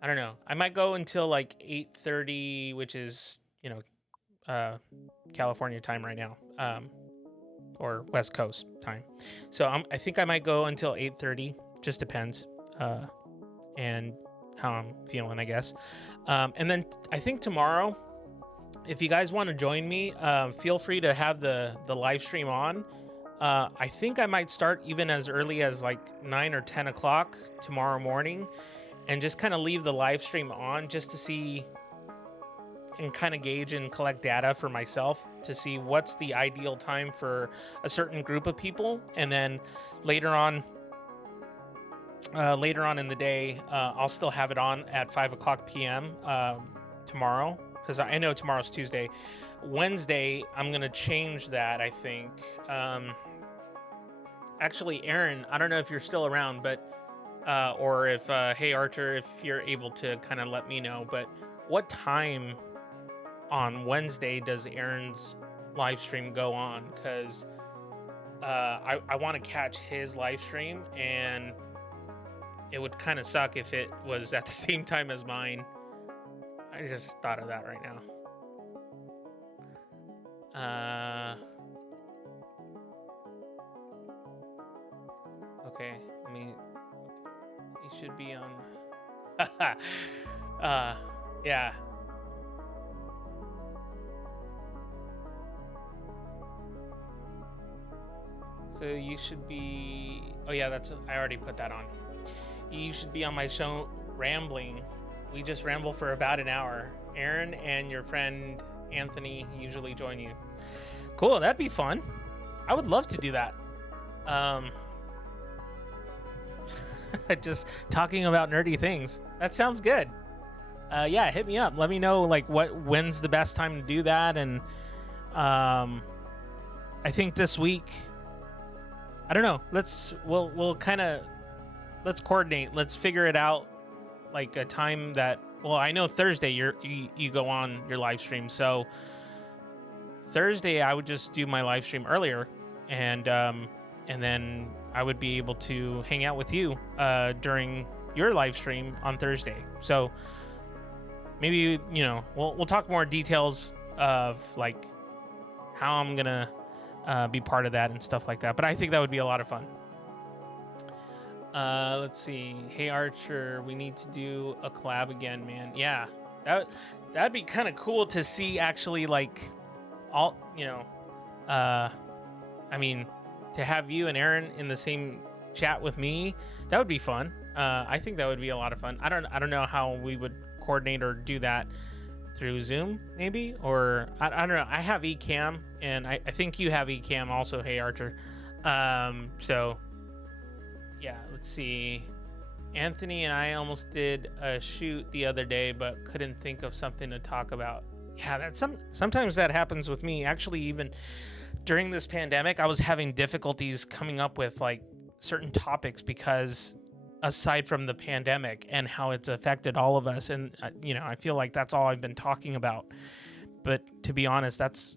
I don't know. I might go until like 8:30, which is California time right now, or West Coast time. So I think I might go until 8:30. Just depends. And how I'm feeling, I guess. And then I think tomorrow, if you guys want to join me, feel free to have the live stream on. I think I might start even as early as like 9 or 10 o'clock tomorrow morning, and just kind of leave the live stream on just to see and kind of gauge and collect data for myself to see what's the ideal time for a certain group of people. And then later on in the day, I'll still have it on at 5 o'clock p.m. Tomorrow, because I know tomorrow's Tuesday. Wednesday, I'm going to change that, I think. Actually, Aaron, I don't know if you're still around, but or if, hey, Archer, if you're able to kind of let me know, but what time on Wednesday does Aaron's live stream go on? Because I want to catch his live stream, and it would kind of suck if it was at the same time as mine. I just thought of that right now. Okay, he should be on. Yeah. So you should be. Oh yeah, I already put that on. You should be on my show, Rambling. We just ramble for about an hour. Aaron and your friend Anthony usually join you. Cool, that'd be fun. I would love to do that. Just talking about nerdy things. That sounds good. Yeah, hit me up. Let me know like when's the best time to do that. And I think this week, I don't know. We'll kind of let's coordinate. Let's figure it out. Like a time that, well, I know Thursday you go on your live stream. So Thursday I would just do my live stream earlier, and then I would be able to hang out with you during your live stream on Thursday. So maybe we'll talk more details of like how I'm gonna be part of that and stuff like that. But I think that would be a lot of fun. Let's see. Hey Archer, we need to do a collab again, man. Yeah, that'd be kind of cool to see actually, like, all I mean, to have you and Aaron in the same chat with me, that would be fun. I think that would be a lot of fun. I don't know how we would coordinate or do that through Zoom, maybe, or I don't know. I have Ecamm, and I think you have Ecamm also. Hey Archer. So yeah, let's see. Anthony and I almost did a shoot the other day, but couldn't think of something to talk about. Yeah, sometimes that happens with me. Actually, even during this pandemic, I was having difficulties coming up with like certain topics because aside from the pandemic and how it's affected all of us, and I feel like that's all I've been talking about. But to be honest, that's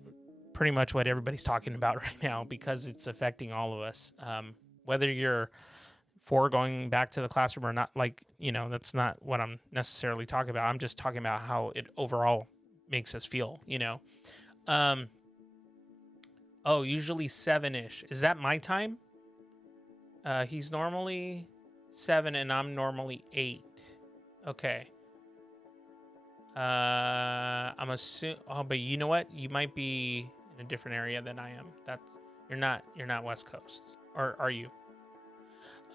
pretty much what everybody's talking about right now because it's affecting all of us. Whether you're for going back to the classroom or not, like, that's not what I'm necessarily talking about. I'm just talking about how it overall makes us feel, Oh, usually 7-ish. Is that my time? He's normally 7 and I'm normally 8. Okay. I'm assuming. Oh, but you know what? You might be in a different area than I am. You're not West Coast, or are you?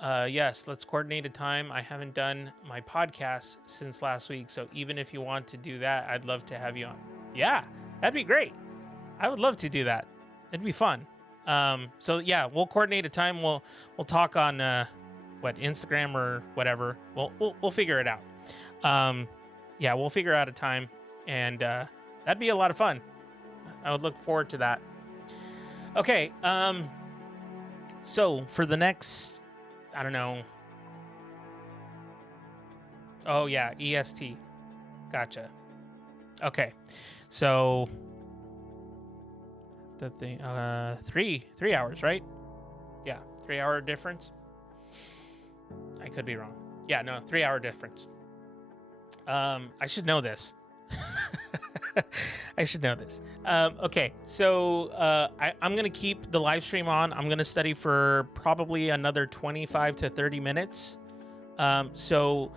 Yes, let's coordinate a time. I haven't done my podcast since last week, so even if you want to do that, I'd love to have you on. Yeah, that'd be great. I would love to do that. It'd be fun. So yeah, we'll coordinate a time. We'll talk on what, Instagram or whatever. We'll figure it out. Um, yeah, we'll figure out a time, and that'd be a lot of fun. I would look forward to that. Okay. So for the next, I don't know. Oh yeah, EST. Gotcha. Okay. So the thing, 3 hours, right? Yeah, 3 hour difference. I could be wrong. Yeah, no, 3 hour difference. I should know this. I should know this. Okay, so I'm gonna keep the live stream on. I'm gonna study for probably another 25 to 30 minutes. So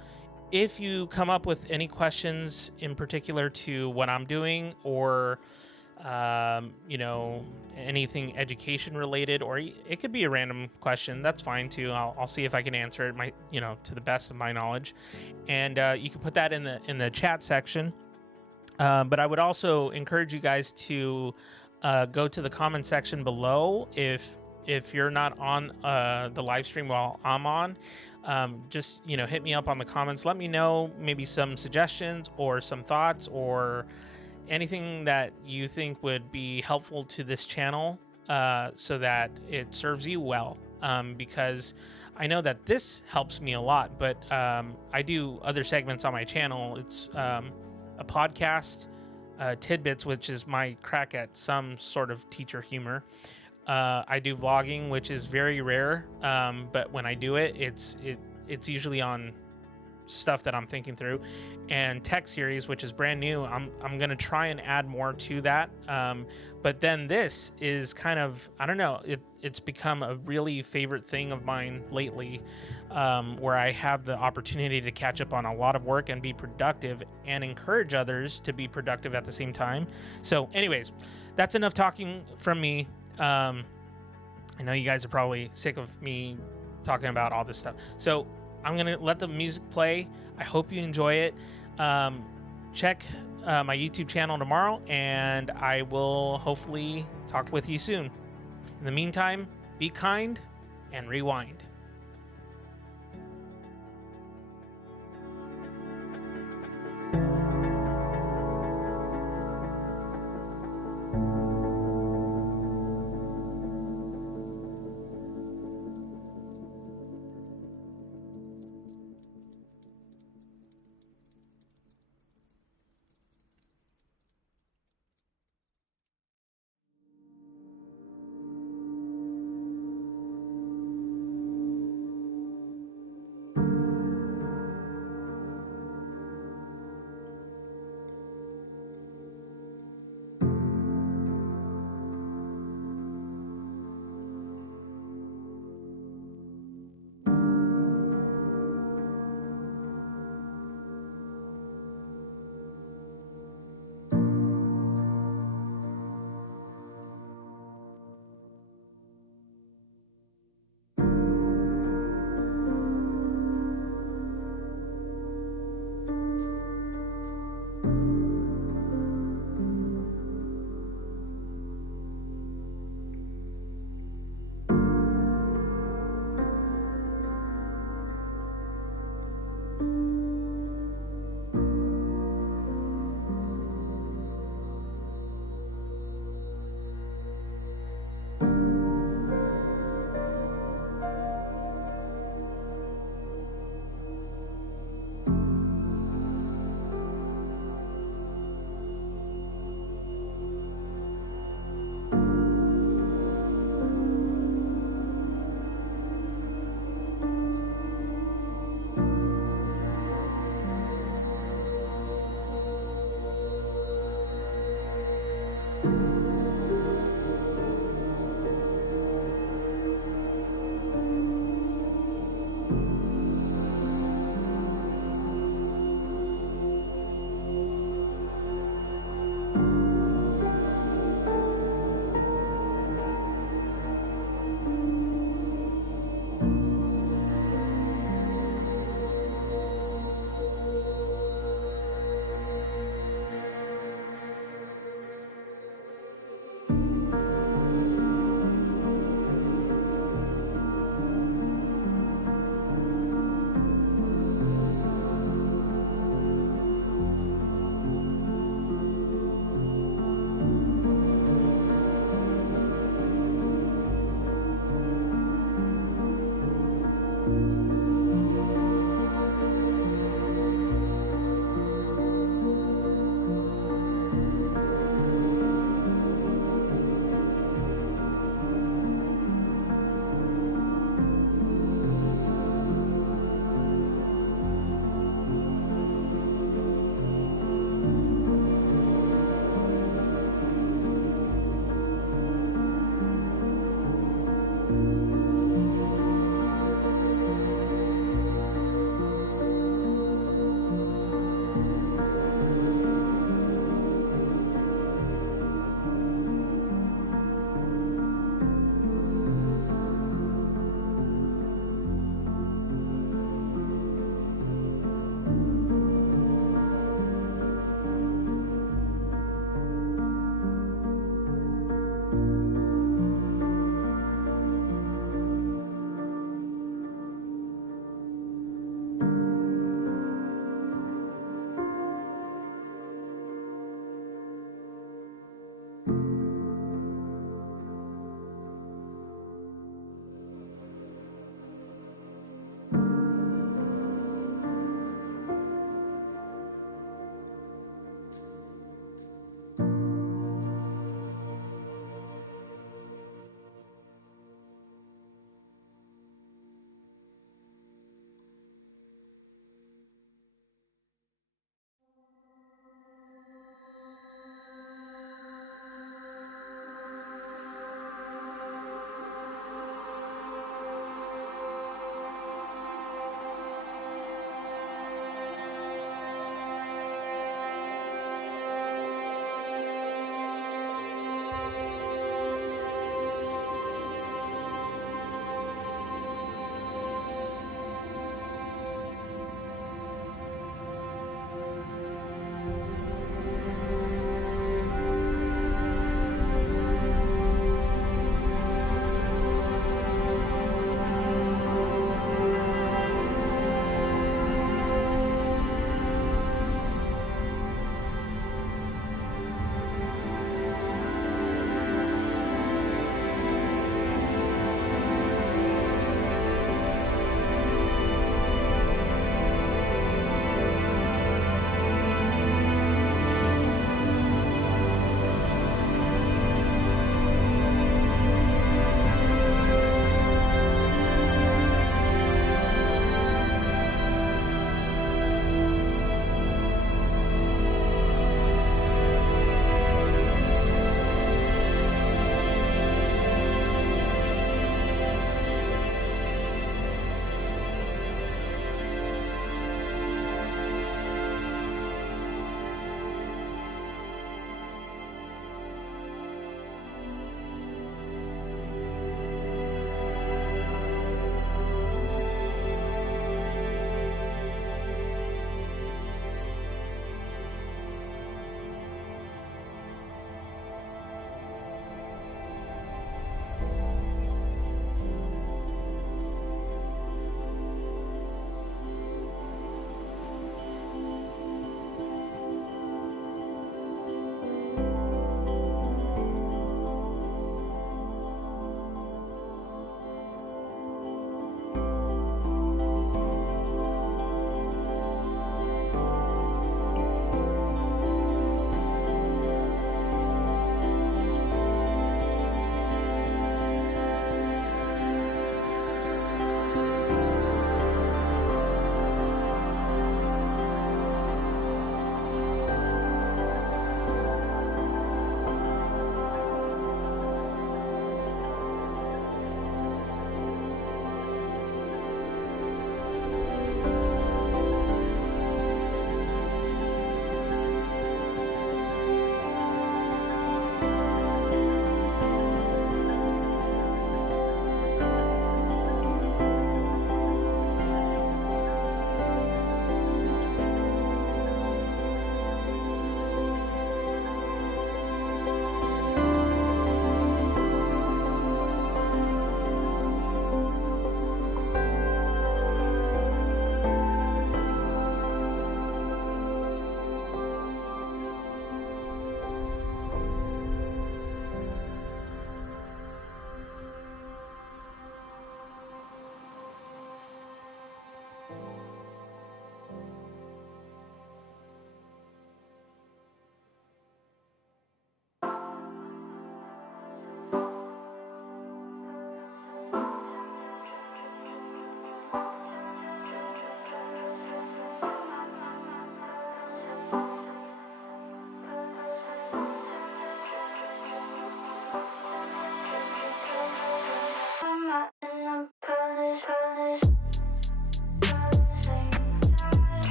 if you come up with any questions in particular to what I'm doing, or anything education related, or it could be a random question, that's fine too. I'll see if I can answer it, to the best of my knowledge, and you can put that in the chat section. But I would also encourage you guys to go to the comment section below if you're not on the live stream while I'm on. Just hit me up on the comments. Let me know maybe some suggestions or some thoughts or anything that you think would be helpful to this channel, so that it serves you well. Because I know that this helps me a lot, but I do other segments on my channel. It's a podcast, Tidbits, which is my crack at some sort of teacher humor. I do vlogging, which is very rare, but when I do it, it's usually on stuff that I'm thinking through, and tech series, which is brand new. I'm gonna try and add more to that, but then this is kind of, I don't know, it's become a really favorite thing of mine lately, where I have the opportunity to catch up on a lot of work and be productive and encourage others to be productive at the same time. So anyways, that's enough talking from me. I know you guys are probably sick of me talking about all this stuff, so I'm gonna let the music play. I hope you enjoy it. Check my YouTube channel tomorrow, and I will hopefully talk with you soon. In the meantime, be kind and rewind.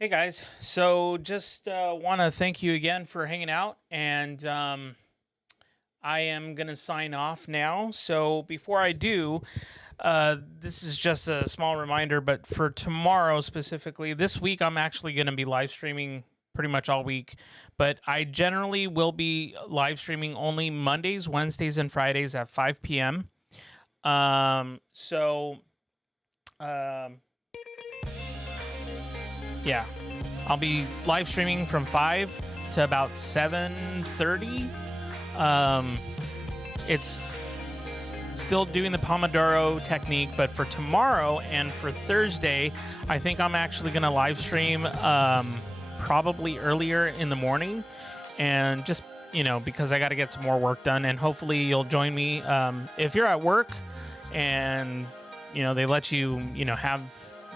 Hey guys, so just want to thank you again for hanging out, and I am gonna sign off now. So before I do, this is just a small reminder, but for tomorrow specifically, this week I'm actually gonna be live streaming pretty much all week, but I generally will be live streaming only Mondays, Wednesdays, and Fridays at 5 p.m. So yeah, I'll be live streaming from 5 to about 7:30. It's still doing the Pomodoro technique, but for tomorrow and for Thursday, I think I'm actually going to live stream probably earlier in the morning, and just because I got to get some more work done, and hopefully you'll join me. If you're at work and they let you have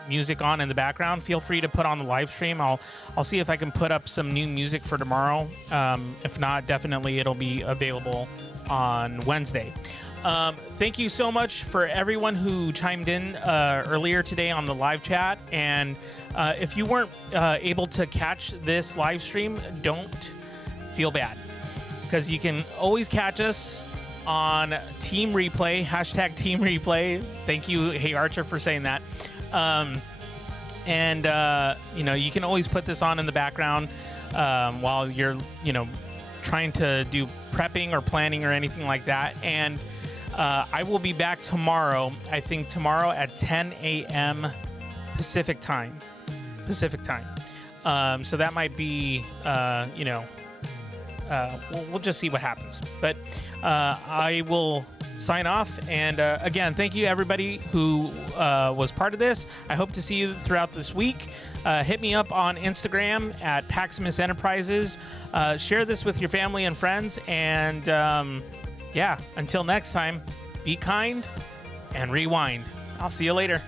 music on in the background, feel free to put on the live stream. I'll see if I can put up some new music for tomorrow. If not, definitely it'll be available on Wednesday. Thank you so much for everyone who chimed in earlier today on the live chat. And if you weren't able to catch this live stream, don't feel bad, because you can always catch us on Team Replay, hashtag Team Replay. Thank you, Hey Archer, for saying that. You can always put this on in the background while you're, trying to do prepping or planning or anything like that. And I will be back tomorrow, I think tomorrow at 10 a.m. Pacific time. So that might be, we'll just see what happens. But I will sign off. And again, thank you everybody who was part of this. I hope to see you throughout this week. Hit me up on Instagram at Paximus Enterprises. Share this with your family and friends. And until next time, be kind and rewind. I'll see you later.